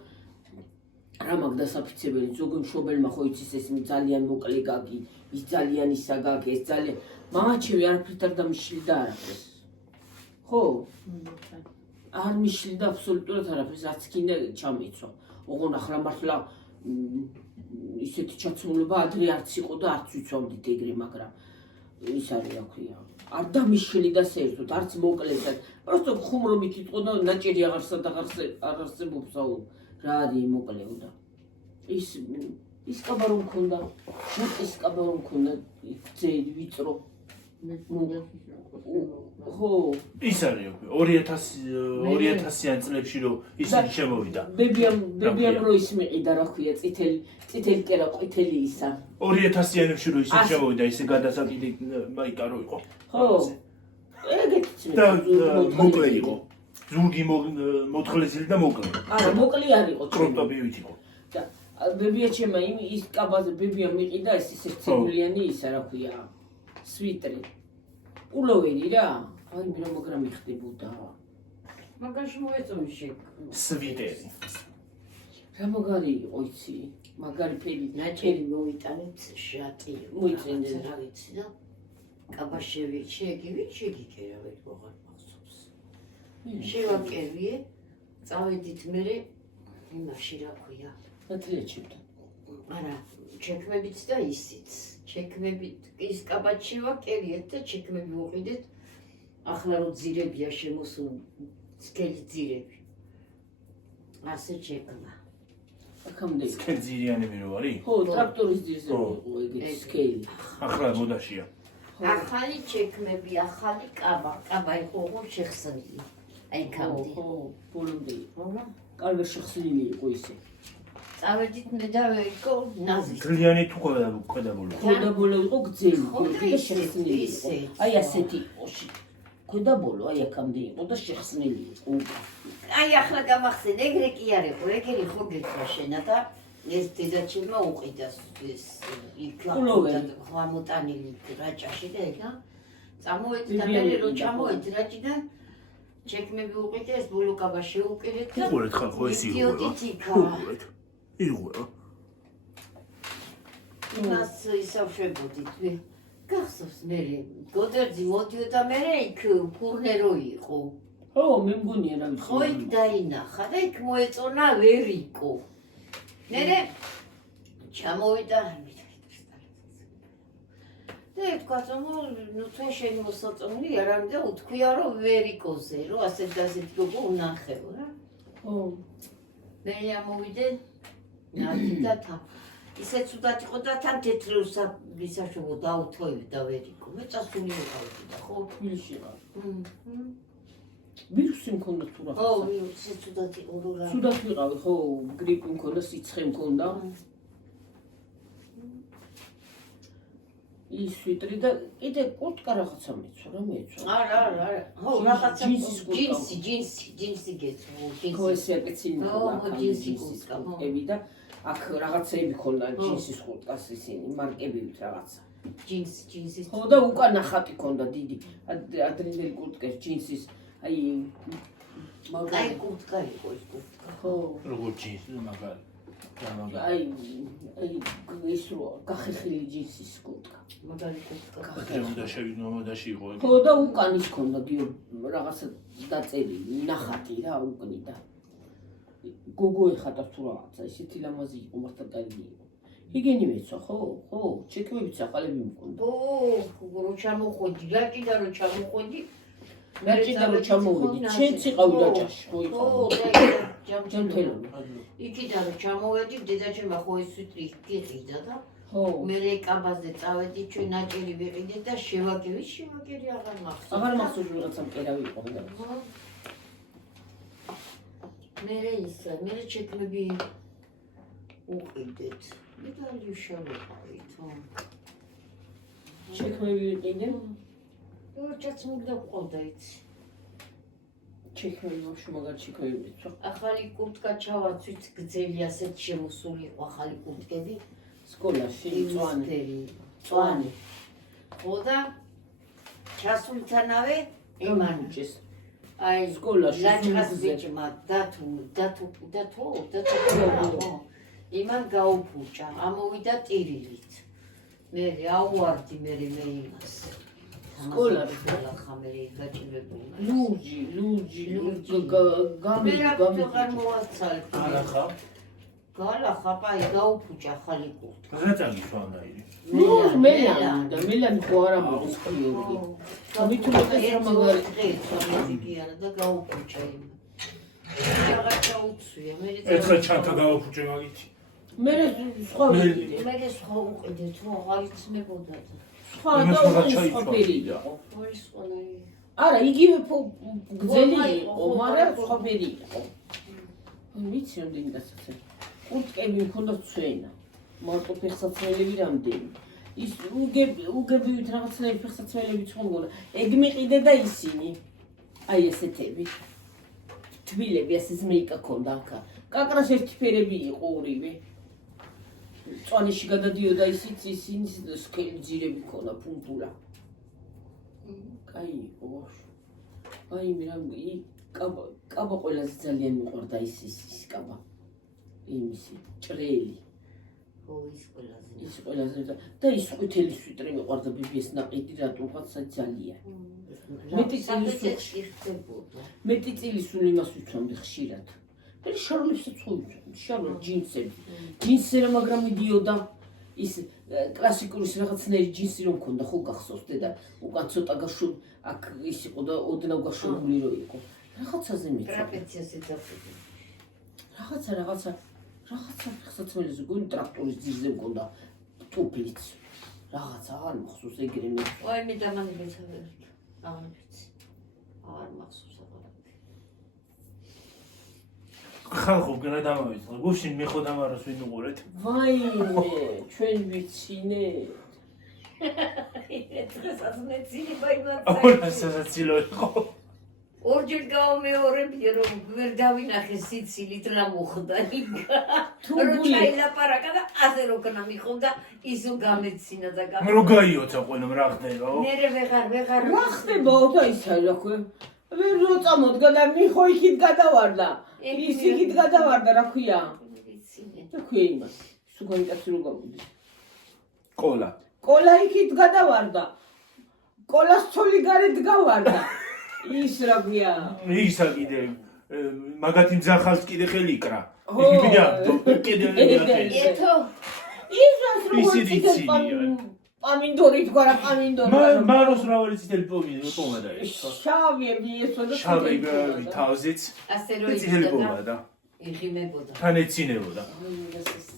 რა მაგ დასაფიცებელი ზოგი მშობელმა ხო იცის ეს ძალიან მოკლე გაგი ის ძალიან ისა გაგი ეს ძალიან მამაჩევი არაფრით არ დამიშლიდა არაფერს ხო არ მიშლიდა აბსოლუტურად არაფერს რაც კიდე ჩამეცვა ოღონ ახლა მართლა ის ისეთი ჩაცმულობა ადრე არც იყო და არც ვიცვამდით ეგრე, მაგრამ ის არის რა ქვია. არ დამიშლი და საერთოდ არც მოკლედად. просто ხუმრობით იყო და ნაჭერი აღარსად არ არსებობს რა არის მოკლეო და ის კაბა რომ მქონდა, შუტის კაბა რომ მქონდა, ძელი ვიწრო. ხო, ის არის 2000-იან წლებში რომ ისინი შემოვიდა. ბებიამ რო ის მიყიდა რა ქვია, წითელი კერა ყვითელი ისა. 2000-იანებში რომ ისინი შემოვიდა, ისე გადასაკიდე მაიკა რო იყო. ხო. ეგეთიც და მოკლე იყო. ზურგი მოთხლესილი და მოკლე. არა, მოკლე არ იყო. კროპტოპივით იყო. და ბებია ჩემა ის კაბაზე ბებია მიყიდა ეს ისე ცებულიანი ისა რა ქვია. სვიტრი. ულოვერი რა. აი მე მაგრამ მიხდებოდა. მაგაში მოეწონი შეკ. სვიტერი. რა მაგარი იყო იცი? მაგარი ფერი ნაჭერი მოვიტანეთ შატი. მოიწენდნენ. რა ვიცი და კაბაშევი შეგიკერა ვერ მოღარ მახსოვს. შევაკერვიე, წავედით მერე იმაში რა ქვია. ატლეჩებთან. არა, ჩექმებით და ისიც. ჩექმებით ის კაბაში შევაკერიეთ და ჩექმები ვუყიდეთ. ახლა რო ძირებია შემოსული, სკელი ძირები. ასე ჩექმა. აქამდე სკელიძირიანები რო არის? ხო, ტრაქტორის ძირზე იყო ეგეთი სკეილი. ახლა მოდაშია. ახალი ჩექმები, ახალი კაბა იყო შეხსნილი. აი კამდი. ხო, ბოლომდე იყო. რა? კარგი შეხსნილი იყო ისე. წავედით მე და ვეიკო ნაზი. თლიანი თუ ქვედაბოლო. ქვედაბოლო იყო გძელი, ხო, და და შეხსნილი იყო. ისე. აი ასეთი იყო. ქვედაბოლო აი აქამდე იყო და შეხსნილი იყო. აი ახლა გამახსენ, ეგრე კი არ იყო, ეგრე ხო გექრა შენა და ეს დედაჩემმა უყიდა ეს იკლავდა ხამოტანილი რაჭაში და ეგა წამოვედი და მე რო წამოვედი რაჭიდან ჩექმები უყიდა ეს ბულუკაბა შეუყიდეთ და უყურეთ ხალხო ეს იყო. უყურეთ. იღო. იმას ისავშებოდით ვე გახსოვს მე გოდერძი მოდიოდა მე იქ ფურნერო იყო ხო, მე მგონია რა ვიცი. ხო იქ დაინახა და იქ მოეწონა ვერიკო მე ჩამოვიდა და თქვა ნუ თუ შენ მოსაწონი არამდა უთქვია რომ ვერიკოზე რომ ასე და ასეთ როგორ უნახეო რა ხო. მე ამოვიდე ნადა თა ისე ცუდად იყო და თან თეთროსა ვისაშობო დაუთოები და ვერიკო მე წასული ვიყავდი და ხო თბილისში ვარ. ვირუსი მქონდა თუ რა. ხო ისე ცუდად იყო რა ცუდად ვიყავი, ხო, გრიპი მქონდა, სიცხე მქონდა. ის ვიტრი და კიდე კურტკა რაღაცა მეცვა, რა მეცვა. არა ხო რაღაცა ჯინსი ჯინსი გეცო ხო, ესე აკეცინი მქონდა. ჯინსი კურტკა ები და აქ რაღაცები ქონდა ჯინსის კურტკას ისინი მარკებივით რაღაცა. ჯინსი ხო და უკან ნახატი ქონდა დიდი. ადრინდელი კურტკას ჯინსის აი მაგარი კურტკა იყო ეს კურტკა ხო. როგორ ჯინსი მაგარი. აი ის რო გახეხილი ჯინსის კურტკა. მაგარი კურტკა მოდაში იყო. ხო და უკან ის ქონდა გიო რაღაცა დაწერილი ნახატი რა უკნიდა. გოგო ეხატა თუ რაღაცა ისეთი ლამაზი იყო მართლა კარგი იყო. იგენი მეცვა ხო ჩექმებიც აყალები მქონდა. რო ჩამოხვედი რაჭიდან რო ჩამოხვედი რაჭიდან რო ჩამოვედი ჩემც იყავი რაჭაში ხო ხო ჯამთელო იქიდან რო ჩამოვედი დედაჩემმა ხო ის ვიტრი გიყიდა და ხო მე კაბაზე წავედი ჩვენ ნაჭერი ვიყიდეთ და შევაკერი აღარ მახსოვს აღარ მახსოვს რაღაცა მყერავი იყო და მე ჩექმები უყიდეთ მე და უშავებდი თო ჩექმები ვიყიდე ჩაცმული და ყავდა იცი ჩექმები ვაფშე მაგარ ჩექმები მეცვა ახალი კურტკა ჩავაცვით გძელი ასეთ შემოსული იყო ახალი კურტკები სკოლაში წვანი ხო და ჩასულთანავე იმანუჭეს აი სკოლაში ლაჭყას ბიჭმა დათუ იმან გაუფუჭა ამოვიდა ტირილით მე აუვარდი მე იმას სკოლაში ხამერი გაჭირებული ლურჯი გამი არ მოვაცალე არა ხა გალა ხაპაი გაუფუჭა ახალი კურთკა. რა წაგიშვანაირი. მელანი ხო არა მოდის ხიორგი. მითუმეტეს რომ მაგარი ღეცამედიგიანა და გაუფუჭა იმ. რაღაცა უცვია, მე ერთხელ ჩანთა გავაფუჭე მაგითი. მე სხვა ვიყიდე. მე სხვა უყიდე თუ აღარიცმებოდა და. სხვა და სხვა ფერი იყო. ორი სხვანაირი. არა, იგივე გძელი იყო, მაგრამ სხვა ფერი იყო. ვიცი რამდენი დასაცე. კურტკები მქონდა ცვენა. მარტო ფეხსაცმელები რამდენი. ის უგებივით რაღაცნაირი ფეხსაცმელებიც ხონდა. ეგ მიყიდე და ისინი. აი ესეთები. თბილები ასეც მეიკა ქონდა აქა. კაკრას ერთი ფერები იყო ორივე. წვანეში გადადიოდა ისინი სქელი ძირები ქონდა პუნპულა. კაი იყო. აი მე რა კაბა ყველაზე ძალიან მიყვარდა ის კაბა. იმისი ჭრელი. ხო ის ყველაზე. ის ყველაზე და ის ყვითელი სვიტრი მიყვარდა ბიბიეს ნაყიდი რატომღაცა ძალიან. მეტი წილი სულ იმას ვიცვამდი ხშირად. მე შაროლებსაც ხო ვიცვამდი, შაროლ ჯინსები. ჯინსերը მაგრამ მიდიოდა ის კლასიკური რაღაცნაირი ჯინსი რომ მქონდა ხო გახსოვს და უკან ცოტა გაშული აქ ის იყო და ოდნავ გაშული რო იყო. რაღაცაზე მიწვა. ტრაპეციაზეც აფრიკა. რაღაცა ფეხსაცმელზე გული ტრაქტორის ძირზე მქონდა ტუფლიც. რაღაცა აღარ მახსოვს ეგრე მე. ой მე დამანებეცა ვერ. აღარ ვიცი. აღარ მახსოვს აღარაფერი. ხალხო გნა დამავიწყდა. გუშინ მე ხო დამაროს ვინ უყურეთ. ვაიმე, ჩვენ ვიცინეთ. დღესაც მეცინი ბაიბლა. აბა სასაცილო იყო. ორჯერ გამეორებია რომ ვერ დავინახე სიცილით რა მოხდა იქ. რომ ჩაილაპარაკა და ასე რო კნა მიხონდა ისო გამეცინა და მე რო გაიოცა ყველამ რა ხდებაო? მე ვეღარ რა ხდებაო და ისა რა ქვია? ვერ რო წამოდგა და მიხო იქით გადავარდა. ის იქით გადავარდა რა ქვია? რა ქვია იმას? სუგანიტაცი რო გამოდი. კოლა იქით გადავარდა. კოლას ცოლი გარეთ გავარდა. ის რა ქვია? ისა კიდე მაგათი მძახალს კიდე ხელი იკრა. იქია კიდე ეთო ისას რო პამინდორი თქვა რა პამინდორი. მაროს რაველი წითელი პომა და ეს. შავები ესო და შავი თავზიც. ასე რო წითელი პომა და იღიმებოდა. თან ეცინებოდა.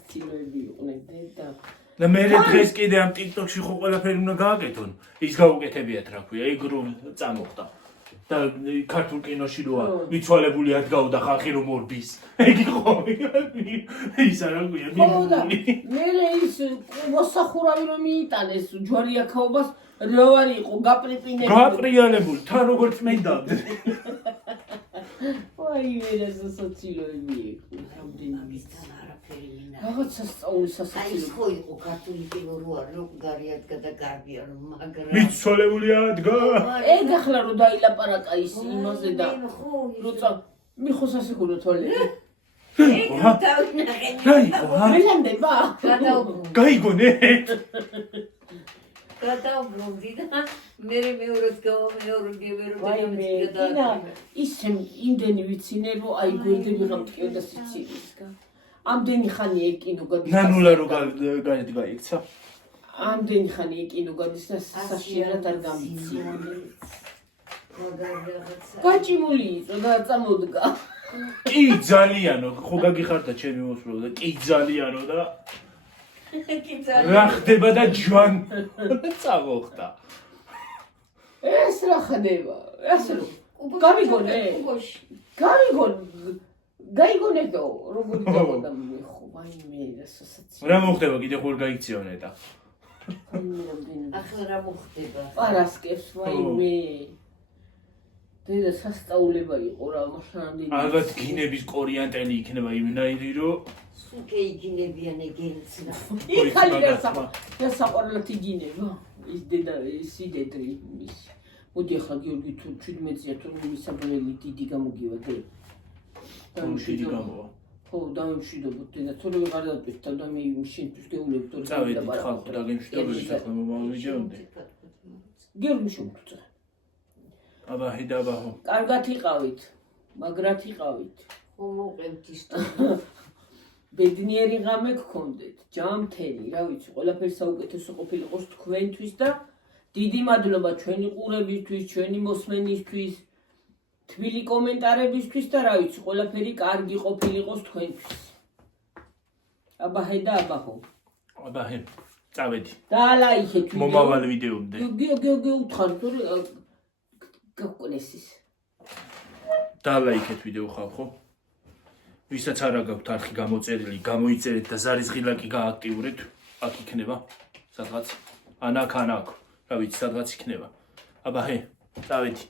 ცილოები იყვნენ და და მე დღეს კიდე ამ TikTok-ში ხო ყველაფერი უნდა გააკეთონ. ის გაუკეთებიათ რა ქვია, ეგ რომ წამოხდა. და ქართულ კინოში როა მიცვალებული ადგაოდა ხალხი რომ ორბის. ეგ იყო. ისა რა ქვია, მიმული. მე ის მოსახურავი რომ მიიტანეს ჯვარიაქაობას რა ვარ იყო გაპრიპინებული. გაპრიალებული, თან როგორც მეնդავდ. ვაი მე სასაცილოები იყო. რამდენი მისთან არაფერი მინა. რაღაცა სწავლის აი სასაცილო. ხო იყო ქართული კინო რო არ რო გარიადგა და გარბია რომ მაგრამ მიცვალებული ადგა. ეგ ახლა რო დაილაპარაკა ის იმაზე და როცა მიხოს ასე ქონდა თვალები. მელანდება? გაიგონეთ. გადავბრუნდი და მე მეორეს გავამეორებდი ვაიმე, კინა ისე იმდენი ვიცინე რომ აი გვერდები გამტკიოდა სიცილისგან. ამდენი ხანი ეგ კინო გადის. ნანულა რო გაიდგა იქცა. ამდენი ხანი ეგ კინო გადის და საშინად არ გამიცი. გაჭიმული იყო და წამოდგა. კი ძალიანო, ხო გაგიხარდა ჩემი მოსვლა და კი ძალიანო და რა ხდება და ჯვან წამოხდა. ეს რა ხდება? ასე რომ გამიგონე? გაიგონეთო როგორი გავოდა მე ხო ვაიმე რა სასაცილო. რა მოხდება კიდე ხوار გაიქციონე და ახლა რა მოხდება? პარასკევს ვაიმე. დედა სასწაულება იყო რა მაშამდე. ალბათ გინების კორიანტელი იქნება იმნაირი რომ სუკე იგინებიან ეგენცნა. იქ ხალი და საყვარლად იგინება. ის დედა სიდედრი ის. მოდი ახლა გიორგი თუ 17-ია თუ მისაბნელი დიდი გამოგივა დე. დამშვიდი გამოვა. ხო, დამშვიდობოთ დედა. თორე ვეღარ დატვირთდა და მე შენთვის გეუბნები თორე წავედი ხალხო და გემშვიდობებით ახლა მომავიჯეამდე. გიორგი შემოწა. აბა ჰიდაბაჰო. კარგად იყავით, მაგრად იყავით. ხო მოყევთ ისტორია. ბედნიერი ღამე გქონდეთ, ჯამთელი, რა ვიცი, ყველაფერი საუკეთესო ყოფილიყოს თქვენთვის და დიდი მადლობა ჩვენი ყურებისთვის, ჩვენი მოსმენისთვის, თბილი კომენტარებისთვის და რა ვიცი, ყველაფერი კარგი ყოფილიყოს თქვენთვის. აბაჰე და აბაჰო. აბაჰე, წავედი. და ლაიქეთ ვიდეო. მომავალ ვიდეომდე. უთხარით, რომ გაგკვნეს ის. და ლაიქეთ ვიდეო ხალხო. ვისაც არა გაქვთ არხი გამოწერილი, გამოიწერეთ და ზარის ღილაკი გააქტიურეთ. აქ იქნება სადღაც. ან აქ. რა ვიცი, სადღაც იქნება. აბაჰე, წავედი.